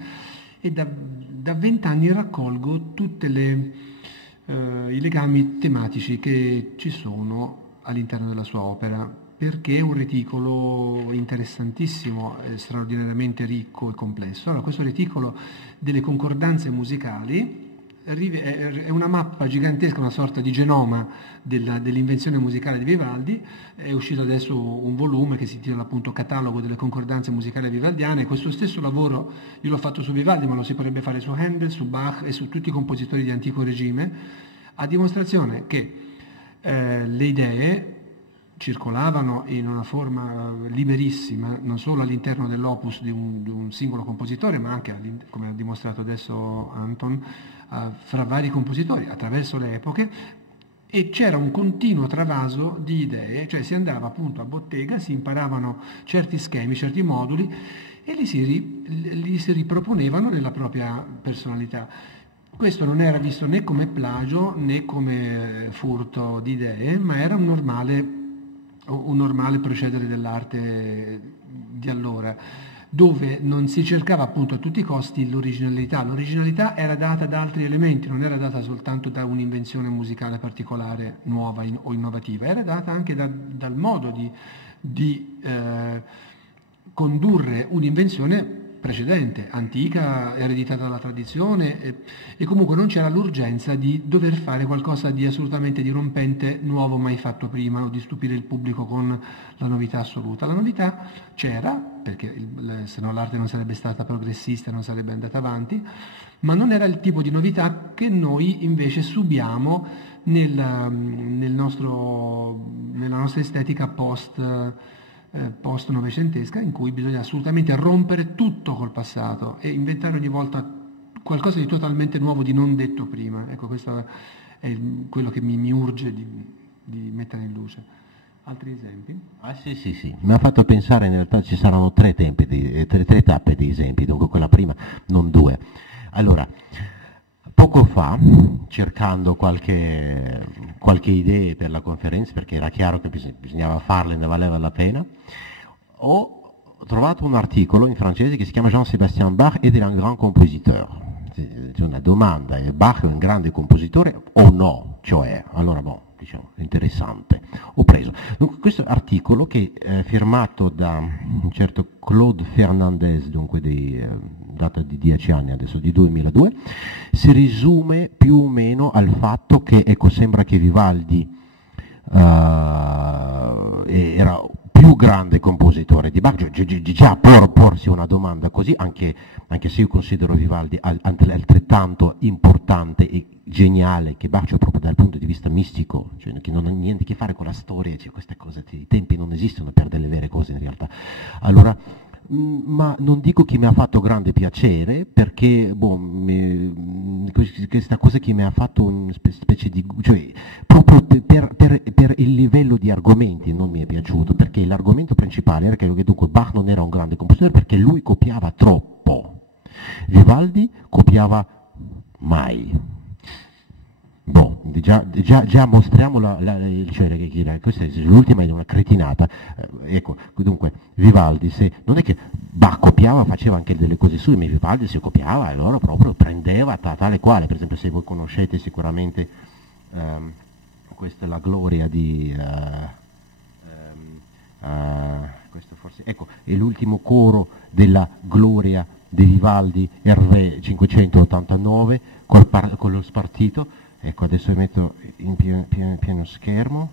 e da 20 anni raccolgo tutti i legami tematici che ci sono all'interno della sua opera, perché è un reticolo interessantissimo, straordinariamente ricco e complesso. Allora, questo reticolo delle concordanze musicali è una mappa gigantesca, una sorta di genoma dell'invenzione musicale di Vivaldi. È uscito adesso un volume che si intitola appunto Catalogo delle concordanze musicali vivaldiane. Questo stesso lavoro io l'ho fatto su Vivaldi, ma lo si potrebbe fare su Handel, su Bach e su tutti i compositori di antico regime, a dimostrazione che le idee circolavano in una forma liberissima, non solo all'interno dell'opus di un singolo compositore, ma anche, come ha dimostrato adesso Anton, fra vari compositori, attraverso le epoche, e c'era un continuo travaso di idee, cioè si andava appunto a bottega, si imparavano certi schemi, certi moduli, e li si riproponevano nella propria personalità. Questo non era visto né come plagio né come furto di idee, ma era un normale procedere dell'arte di allora, dove non si cercava appunto a tutti i costi l'originalità. L'originalità era data da altri elementi, non era data soltanto da un'invenzione musicale particolare, nuova o innovativa, era data anche dal modo di condurre un'invenzione precedente, antica, ereditata dalla tradizione, e comunque non c'era l'urgenza di dover fare qualcosa di assolutamente dirompente, nuovo, mai fatto prima, o di stupire il pubblico con la novità assoluta. La novità c'era, perché se no l'arte non sarebbe stata progressista, non sarebbe andata avanti, ma non era il tipo di novità che noi invece subiamo nella nostra estetica post-novecentesca, in cui bisogna assolutamente rompere tutto col passato e inventare ogni volta qualcosa di totalmente nuovo, di non detto prima. Ecco, questo è quello che mi urge di mettere in luce. Altri esempi? Ah sì, mi ha fatto pensare, in realtà ci saranno tre tappe di esempi, dunque quella prima, non due. Allora, poco fa, cercando qualche idea per la conferenza, perché era chiaro che bisognava farle, ne valeva la pena, ho trovato un articolo in francese che si chiama Jean-Sébastien Bach ed è un grand compositeur. C'è una domanda, è Bach un grande compositore o no? Cioè, allora, diciamo, interessante. Ho preso. Dunque, questo articolo, che è firmato da un certo Claude Fernandez, dunque data di 10 anni adesso, di 2002, si risume più o meno al fatto che, ecco, sembra che Vivaldi era più grande compositore di Bach. Già porsi una domanda così, anche se io considero Vivaldi altrettanto importante e geniale che Bach, cioè proprio dal punto di vista mistico, cioè che non ha niente a che fare con la storia, cioè queste cose, i tempi non esistono per delle vere cose in realtà. Allora, ma non dico che mi ha fatto grande piacere, perché questa cosa che mi ha fatto una specie di, cioè proprio per il livello di argomenti non mi è piaciuto, perché l'argomento principale era che dunque Bach non era un grande compositore perché lui copiava troppo, Vivaldi copiava mai. Già mostriamo cioè, questa è l'ultima di una cretinata. Ecco, dunque Vivaldi, non è che Bach copiava, faceva anche delle cose sue, ma Vivaldi si copiava e allora proprio prendeva tale quale. Per esempio, se voi conoscete sicuramente questa è la gloria di questo forse, ecco, è l'ultimo coro della gloria di Vivaldi, RV 589 con lo spartito. Ecco, adesso vi metto in pieno schermo.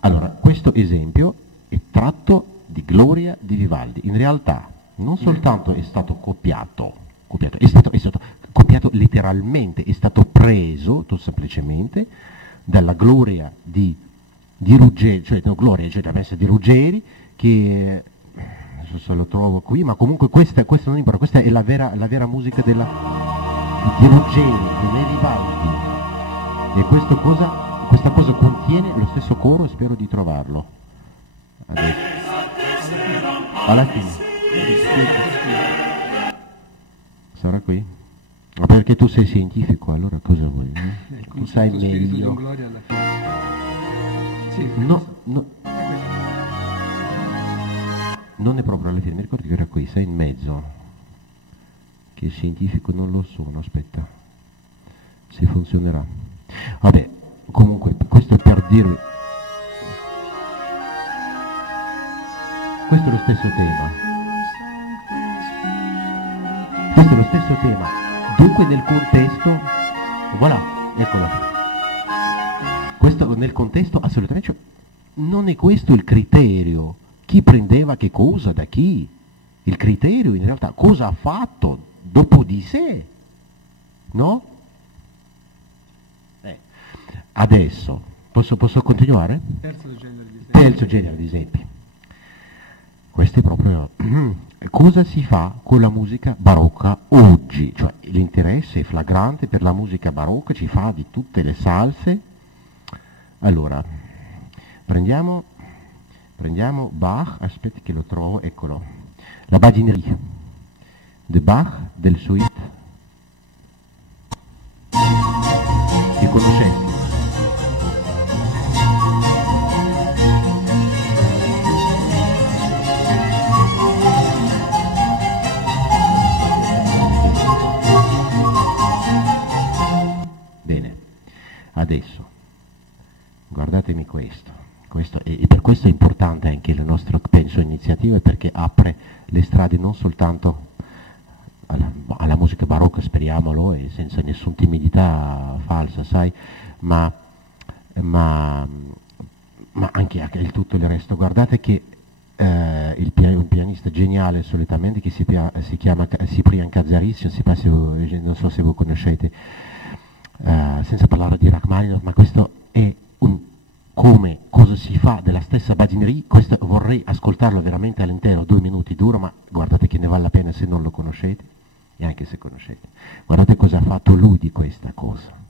Allora, questo esempio è tratto di Gloria di Vivaldi. In realtà non soltanto è stato copiato, è stato copiato letteralmente, è stato preso tutto semplicemente dalla gloria di Ruggeri, cioè la messa di Ruggeri, che adesso se lo trovo qui, ma comunque questa non importa, questa è la vera musica di Ruggeri, non è Vivaldi. E questo cosa questa cosa contiene lo stesso coro e spero di trovarlo. Adesso. Alla fine. Sarà qui? Ma perché tu sei scientifico, allora cosa vuoi? Tu sai meglio. Gloria alla fine. Sì, No. Non è proprio alla fine, mi ricordo che era qui, sei in mezzo. Che scientifico non lo sono, aspetta. Se funzionerà. Vabbè, comunque, questo è per dirvi. Questo è lo stesso tema. Questo è lo stesso tema. Dunque nel contesto, voilà, eccolo. Questo nel contesto assolutamente, cioè, non è questo il criterio. Chi prendeva che cosa da chi? Il criterio in realtà cosa ha fatto dopo di sé, no? Adesso, posso continuare? Terzo genere di esempi. Questo è proprio cosa si fa con la musica barocca oggi, cioè l'interesse flagrante per la musica barocca ci fa di tutte le salse. Allora, prendiamo Bach, aspetti che lo trovo, eccolo, la Badinerie, de Bach, del suite, che conoscete. Bene, adesso, guardatemi questo. E per questo è importante anche la nostra, penso, iniziativa, perché apre le strade non soltanto alla musica barocca, speriamolo, e senza nessuna timidità falsa, sai, ma anche il tutto il resto. Guardate che un pianista geniale solitamente che si chiama Cyprien Kazaris, non so se voi conoscete, senza parlare di Rachmaninoff, ma questo è come cosa si fa della stessa Badinerie. Questo vorrei ascoltarlo veramente all'intero, 2 minuti duro, ma guardate che ne vale la pena se non lo conoscete e anche se conoscete. Guardate cosa ha fatto lui di questa cosa.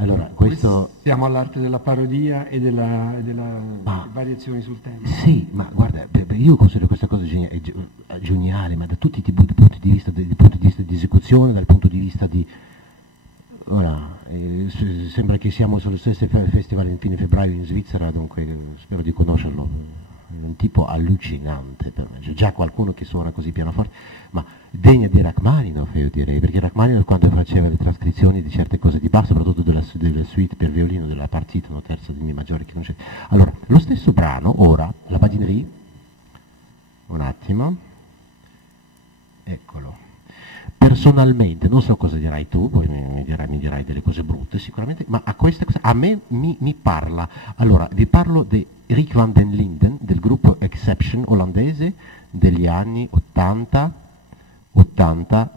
Allora, questo... Siamo all'arte della parodia e della variazioni sul tema. Sì, ma guarda, io considero questa cosa geniale, ma da tutti i punti di vista, dal punto di vista di esecuzione, dal punto di vista di... Ora, sembra che siamo sullo stesso festival in fine febbraio in Svizzera, dunque spero di conoscerlo. Un tipo allucinante per me, già qualcuno che suona così pianoforte, ma degna di Rachmaninoff, io direi, perché Rachmaninoff, quando faceva le trascrizioni di certe cose di Bach, soprattutto della suite per violino della partita no terza di Mi maggiore che non c'è. Allora, lo stesso brano, ora, la Badinerie, un attimo, eccolo. Personalmente, non so cosa dirai tu, poi mi dirai delle cose brutte sicuramente, ma a me mi parla. Allora, vi parlo di Rik van den Linden, del gruppo Exception olandese degli anni 70, 80.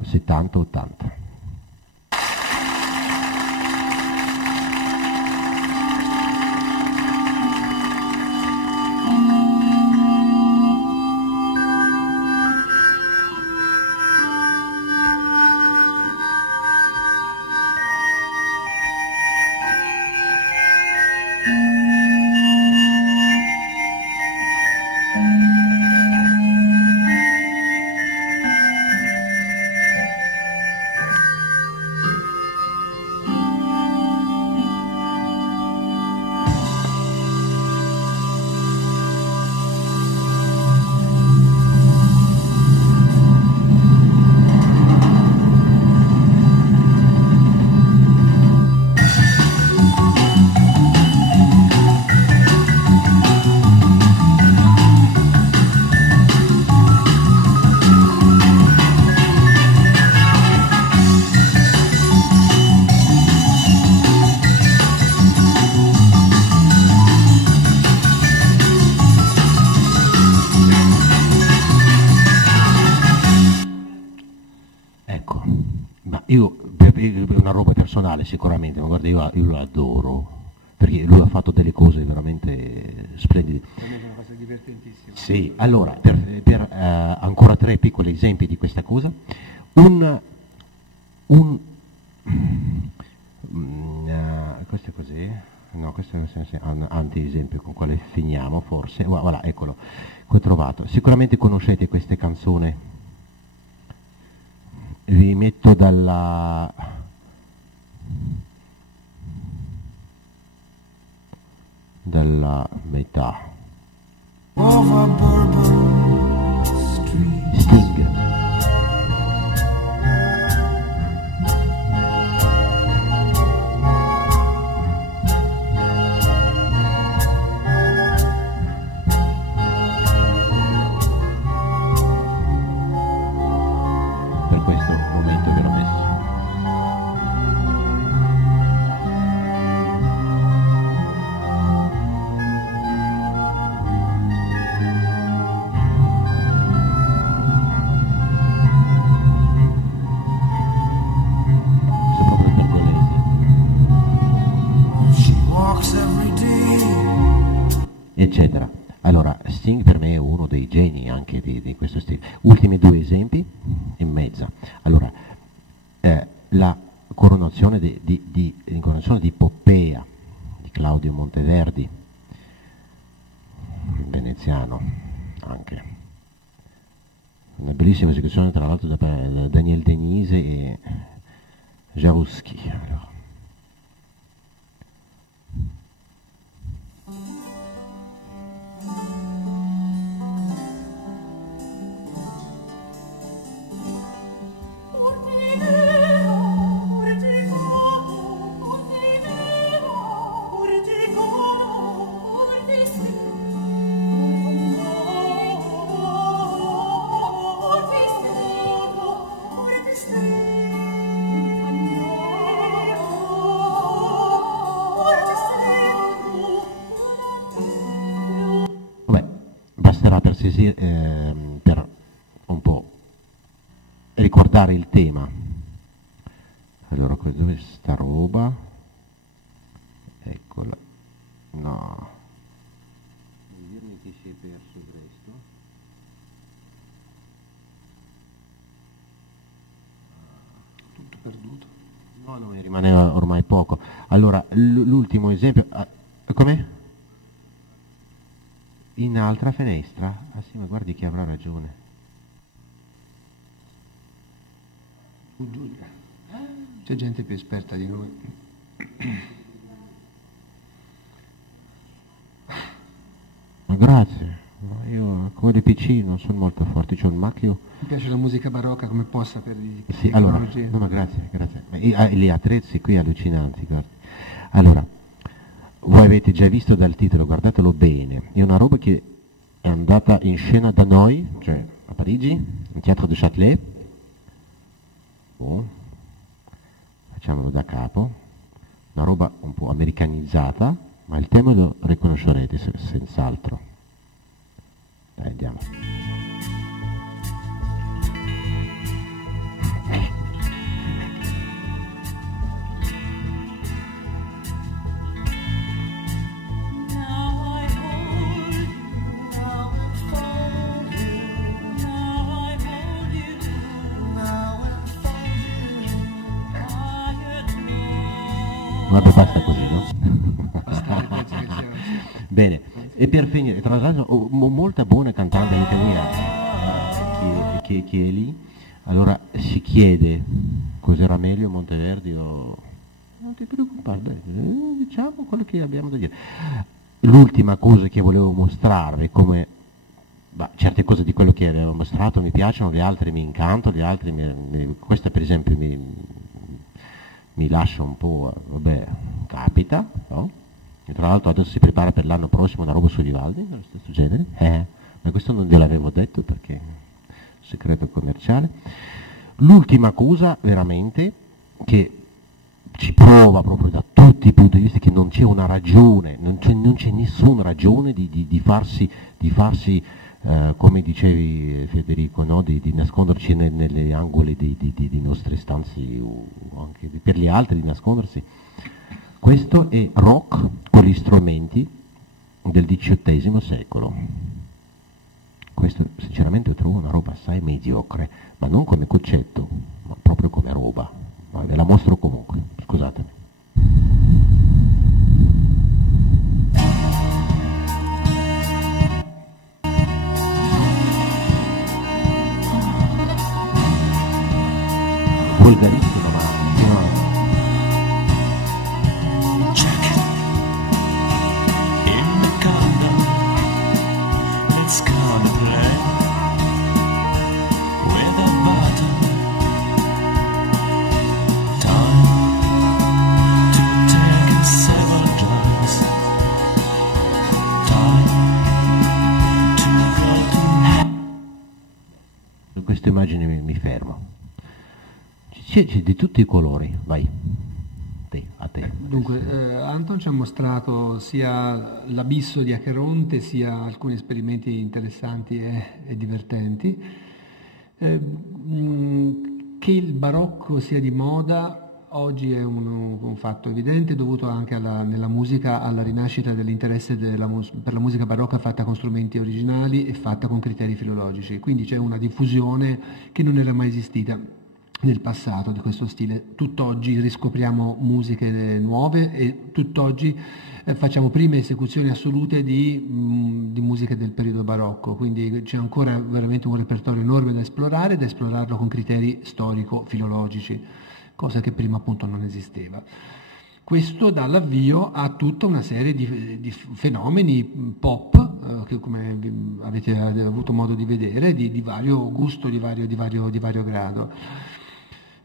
una roba personale sicuramente, ma guarda, io lo adoro, perché lui ha fatto delle cose veramente splendide. Per me è una cosa divertentissima. Sì, allora, per ancora 3 piccoli esempi di questa cosa, questo è così? No, questo è un anti-esempio con quale finiamo forse. Voilà, eccolo, che ho trovato. Sicuramente conoscete queste canzoni. Vi metto dalla metà. Sting. Per questo momento ve l'ho messo. Eccetera. Allora, Sting per me è uno dei geni anche di questo stile. Ultimi 2 esempi e mezza. Allora, la coronazione di Poppea di Claudio Monteverdi, veneziano anche. Una bellissima esecuzione tra l'altro da Daniel Denise e Jaruski. Allora. Per un po' ricordare il tema. Allora, dove sta roba? Eccola. No. Dirmi che si è perso questo. Tutto perduto. No, mi rimaneva ormai poco. Allora, l'ultimo esempio. Com'è? In altra finestra? Ah sì, ma guardi che avrà ragione. Giulia. C'è gente più esperta di noi. Ma grazie, ma io come dei PC non sono molto forte, c'ho un macchio. Mi piace la musica barocca come possa per i sì, allora, no, ma grazie. Ma gli attrezzi qui allucinanti, guardi. Allora, voi avete già visto dal titolo, guardatelo bene, è una roba che è andata in scena da noi, cioè a Parigi, in Teatro du Châtelet. Facciamolo da capo, una roba un po' americanizzata, ma il tema lo riconoscerete senz'altro. Dai, andiamo. Vabbè, basta così, no? Bene, e per finire, tra l'altro molta buona cantante anche mia che è lì. Allora si chiede cos'era meglio Monteverdi o... Non ti preoccupare, diciamo quello che abbiamo da dire. L'ultima cosa che volevo mostrarvi, come certe cose di quello che avevo mostrato mi piacciono, le altre mi incantano, le altre questa per esempio mi lascia un po', vabbè, capita, no? E tra l'altro adesso si prepara per l'anno prossimo una roba su Vivaldi, dello stesso genere, ma questo non gliel'avevo detto perché è segreto commerciale. L'ultima cosa veramente che ci prova proprio da tutti i punti di vista che non c'è una ragione, non c'è nessuna ragione di farsi come dicevi Federico, no? di nasconderci nelle angoli di nostre stanze o anche per gli altri di nascondersi. Questo è rock con gli strumenti del XVIII secolo. Questo sinceramente trovo una roba assai mediocre, ma non come concetto, ma proprio come roba. Ma ve la mostro comunque, scusatemi. Volgarissimo, ma check in the garden, it's gonna play with a button. Time to take several drugs. Time to go to. in questa immagine mi fermo. C'è di tutti i colori, vai, a te. Dunque, Anton ci ha mostrato sia l'abisso di Acheronte, sia alcuni esperimenti interessanti e divertenti. Che il barocco sia di moda oggi è un fatto evidente, dovuto anche nella musica alla rinascita dell'interesse per la musica barocca fatta con strumenti originali e fatta con criteri filologici. Quindi c'è una diffusione che non era mai esistita nel passato di questo stile. Tutt'oggi riscopriamo musiche nuove e tutt'oggi facciamo prime esecuzioni assolute di musiche del periodo barocco, quindi c'è ancora veramente un repertorio enorme da esplorare, da esplorarlo con criteri storico-filologici, cosa che prima appunto non esisteva. Questo dà l'avvio a tutta una serie di fenomeni pop, che come avete avuto modo di vedere, di vario gusto, di vario grado.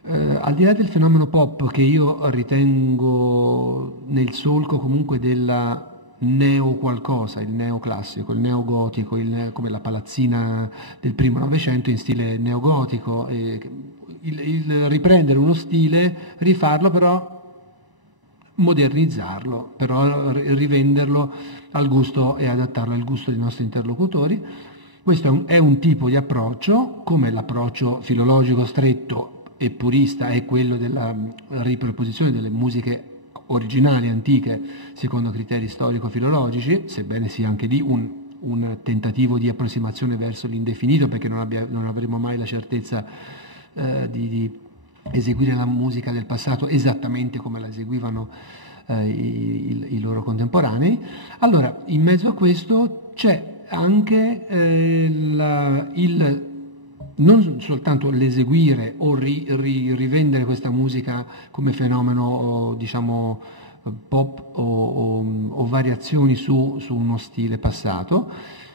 Al di là del fenomeno pop, che io ritengo nel solco comunque della neo qualcosa, il neoclassico, il neogotico, come la palazzina del primo Novecento in stile neogotico, il riprendere uno stile, rifarlo però, modernizzarlo, però rivenderlo al gusto e adattarlo al gusto dei nostri interlocutori. Questo è un tipo di approccio, come l'approccio filologico stretto e purista è quello della riproposizione delle musiche originali, antiche, secondo criteri storico-filologici, sebbene sia anche lì un tentativo di approssimazione verso l'indefinito, perché non avremo mai la certezza di eseguire la musica del passato esattamente come la eseguivano i loro contemporanei. Allora, in mezzo a questo c'è anche non soltanto l'eseguire o rivendere questa musica come fenomeno, diciamo, pop o variazioni su uno stile passato,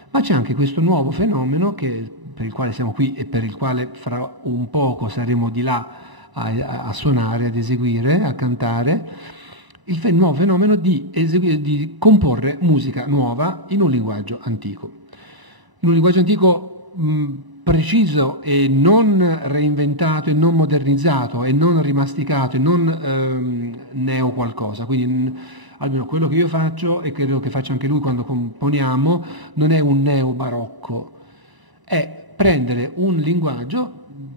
ma c'è anche questo nuovo fenomeno per il quale siamo qui e per il quale fra un poco saremo di là a suonare, ad eseguire, a cantare, il nuovo fenomeno di comporre musica nuova in un linguaggio antico. In un linguaggio antico preciso e non reinventato e non modernizzato e non rimasticato e non neo qualcosa. Quindi almeno quello che io faccio e credo che faccia anche lui quando componiamo non è un neo barocco, è prendere un linguaggio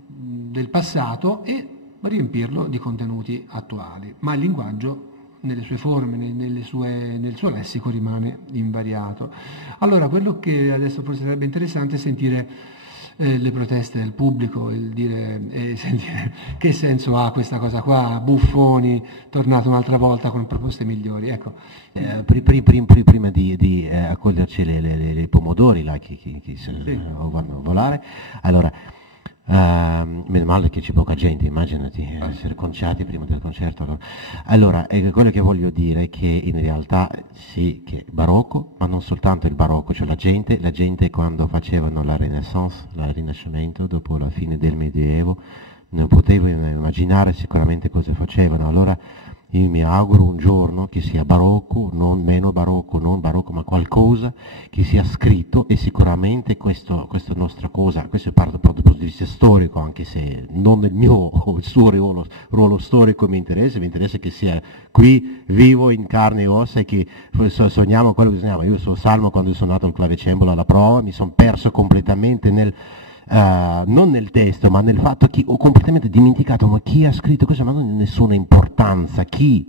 del passato e riempirlo di contenuti attuali, ma il linguaggio nelle sue forme, nel suo lessico rimane invariato. Allora, quello che adesso forse sarebbe interessante è sentire le proteste del pubblico, sentire che senso ha questa cosa qua, Buffoni tornato un'altra volta con proposte migliori. Ecco. Prima di accoglierci le pomodori là, che vanno a volare, allora meno male che c'è poca gente, immaginati essere conciati prima del concerto. Allora, quello che voglio dire è che in realtà sì, che barocco, ma non soltanto il barocco, cioè la gente quando facevano la Renaissance, il Rinascimento, dopo la fine del Medioevo, non potevano immaginare sicuramente cosa facevano. Allora Io mi auguro un giorno che sia barocco, non meno barocco, non barocco, ma qualcosa che sia scritto, e sicuramente questa nostra cosa, questo parlo proprio dal punto di vista storico, anche se non il mio o il suo ruolo storico mi interessa che sia qui vivo in carne e ossa e che sogniamo quello che sogniamo. Io sono salmo quando ho suonato il clavicembalo alla prova, mi sono perso completamente non nel testo, ma nel fatto che ho completamente dimenticato, ma chi ha scritto questo? Ma non ha nessuna importanza, chi?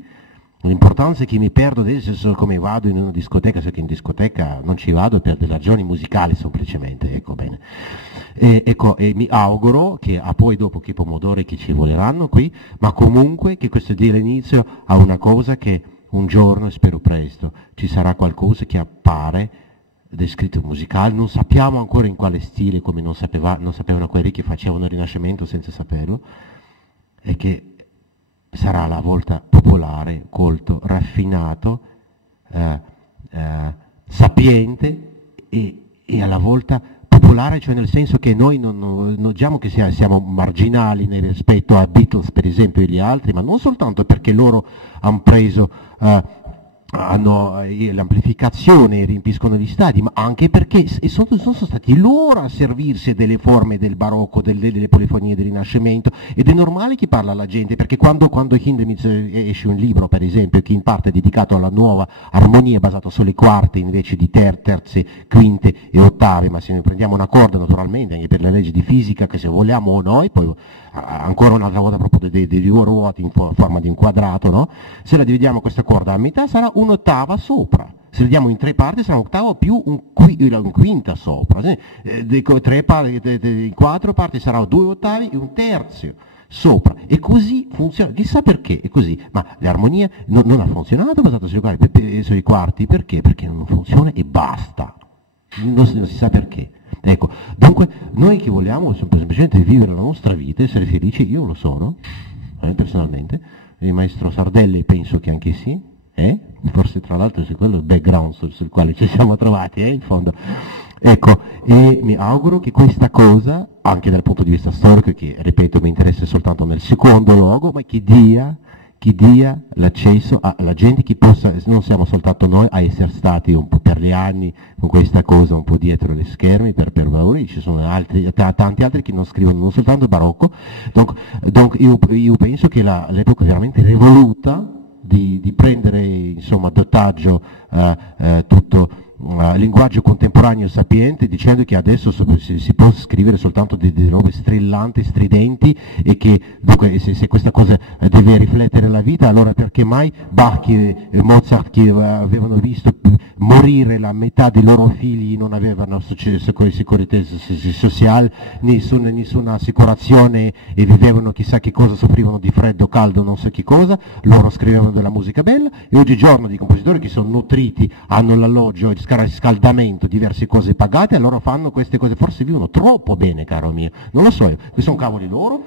L'importanza è che mi perdo adesso come vado in una discoteca, so che in discoteca non ci vado per delle ragioni musicali semplicemente, ecco bene. E mi auguro che poi dopo che i pomodori che ci voleranno qui, ma comunque che questo dia l'inizio a una cosa che un giorno, spero presto, ci sarà qualcosa che appare descritto musicale, non sappiamo ancora in quale stile, come non sapevano quelli che facevano il Rinascimento senza saperlo, e che sarà alla volta popolare, colto, raffinato, sapiente e alla volta popolare, cioè nel senso che noi non diciamo che siamo marginali rispetto a Beatles per esempio e gli altri, ma non soltanto perché loro hanno preso hanno l'amplificazione e riempiscono gli stadi, ma anche perché sono stati loro a servirsi delle forme del barocco, delle polifonie del Rinascimento, ed è normale che parla la gente, perché quando Hindemith esce un libro, per esempio, che in parte è dedicato alla nuova armonia basata sulle quarte invece di terze, quinte e ottave, ma se ne prendiamo una corda naturalmente, anche per le leggi di fisica, che se vogliamo noi, poi ancora un'altra volta proprio dei due ruoti in forma di un quadrato, no? Se la dividiamo questa corda a metà sarà un'ottava sopra, se la dividiamo in tre parti sarà un'ottava più un quinta sopra, in quattro parti sarà due ottavi e un terzio sopra, e così funziona, chissà perché è così, ma l'armonia non ha funzionato basata sui quarti, perché? Perché non funziona e basta, non si sa perché. Ecco, dunque noi che vogliamo semplicemente vivere la nostra vita, essere felici, io lo sono, personalmente, il maestro Sardelli penso che anche sì, forse tra l'altro è quello il background sul quale ci siamo trovati, in fondo. Ecco, e mi auguro che questa cosa, anche dal punto di vista storico, che ripeto mi interessa soltanto nel secondo luogo, ma che dia l'accesso alla gente, che possa, non siamo soltanto noi a essere stati un po' per gli anni con questa cosa un po' dietro le schermi per valori, ci sono tanti altri che non scrivono non soltanto barocco, donc io penso che l'epoca è veramente rivoluta di prendere insomma d'otaggio tutto linguaggio contemporaneo sapiente, dicendo che adesso si può scrivere soltanto di robe strillanti, stridenti, e che dunque, se questa cosa deve riflettere la vita, allora perché mai Bach e Mozart, che avevano visto morire la metà dei loro figli, non avevano sicurezza sociale, nessuna assicurazione, e vivevano chissà che cosa, soffrivano di freddo, caldo, non so che cosa, loro scrivevano della musica bella, e oggigiorno di compositori che sono nutriti, hanno l'alloggio, il riscaldamento, diverse cose pagate, allora fanno queste cose, forse vivono troppo bene, caro mio, non lo so, questi sono cavoli loro,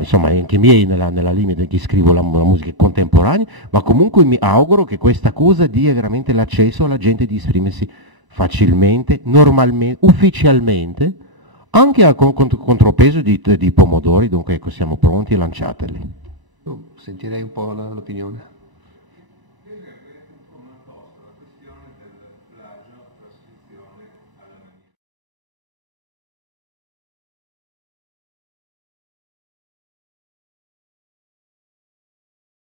insomma anche miei nella linea di chi scrivo la musica contemporanea, ma comunque mi auguro che questa cosa dia veramente l'accesso alla gente di esprimersi facilmente, normalmente, ufficialmente, anche a contropeso di pomodori, dunque ecco, siamo pronti e lanciateli. Sentirei un po' l'opinione.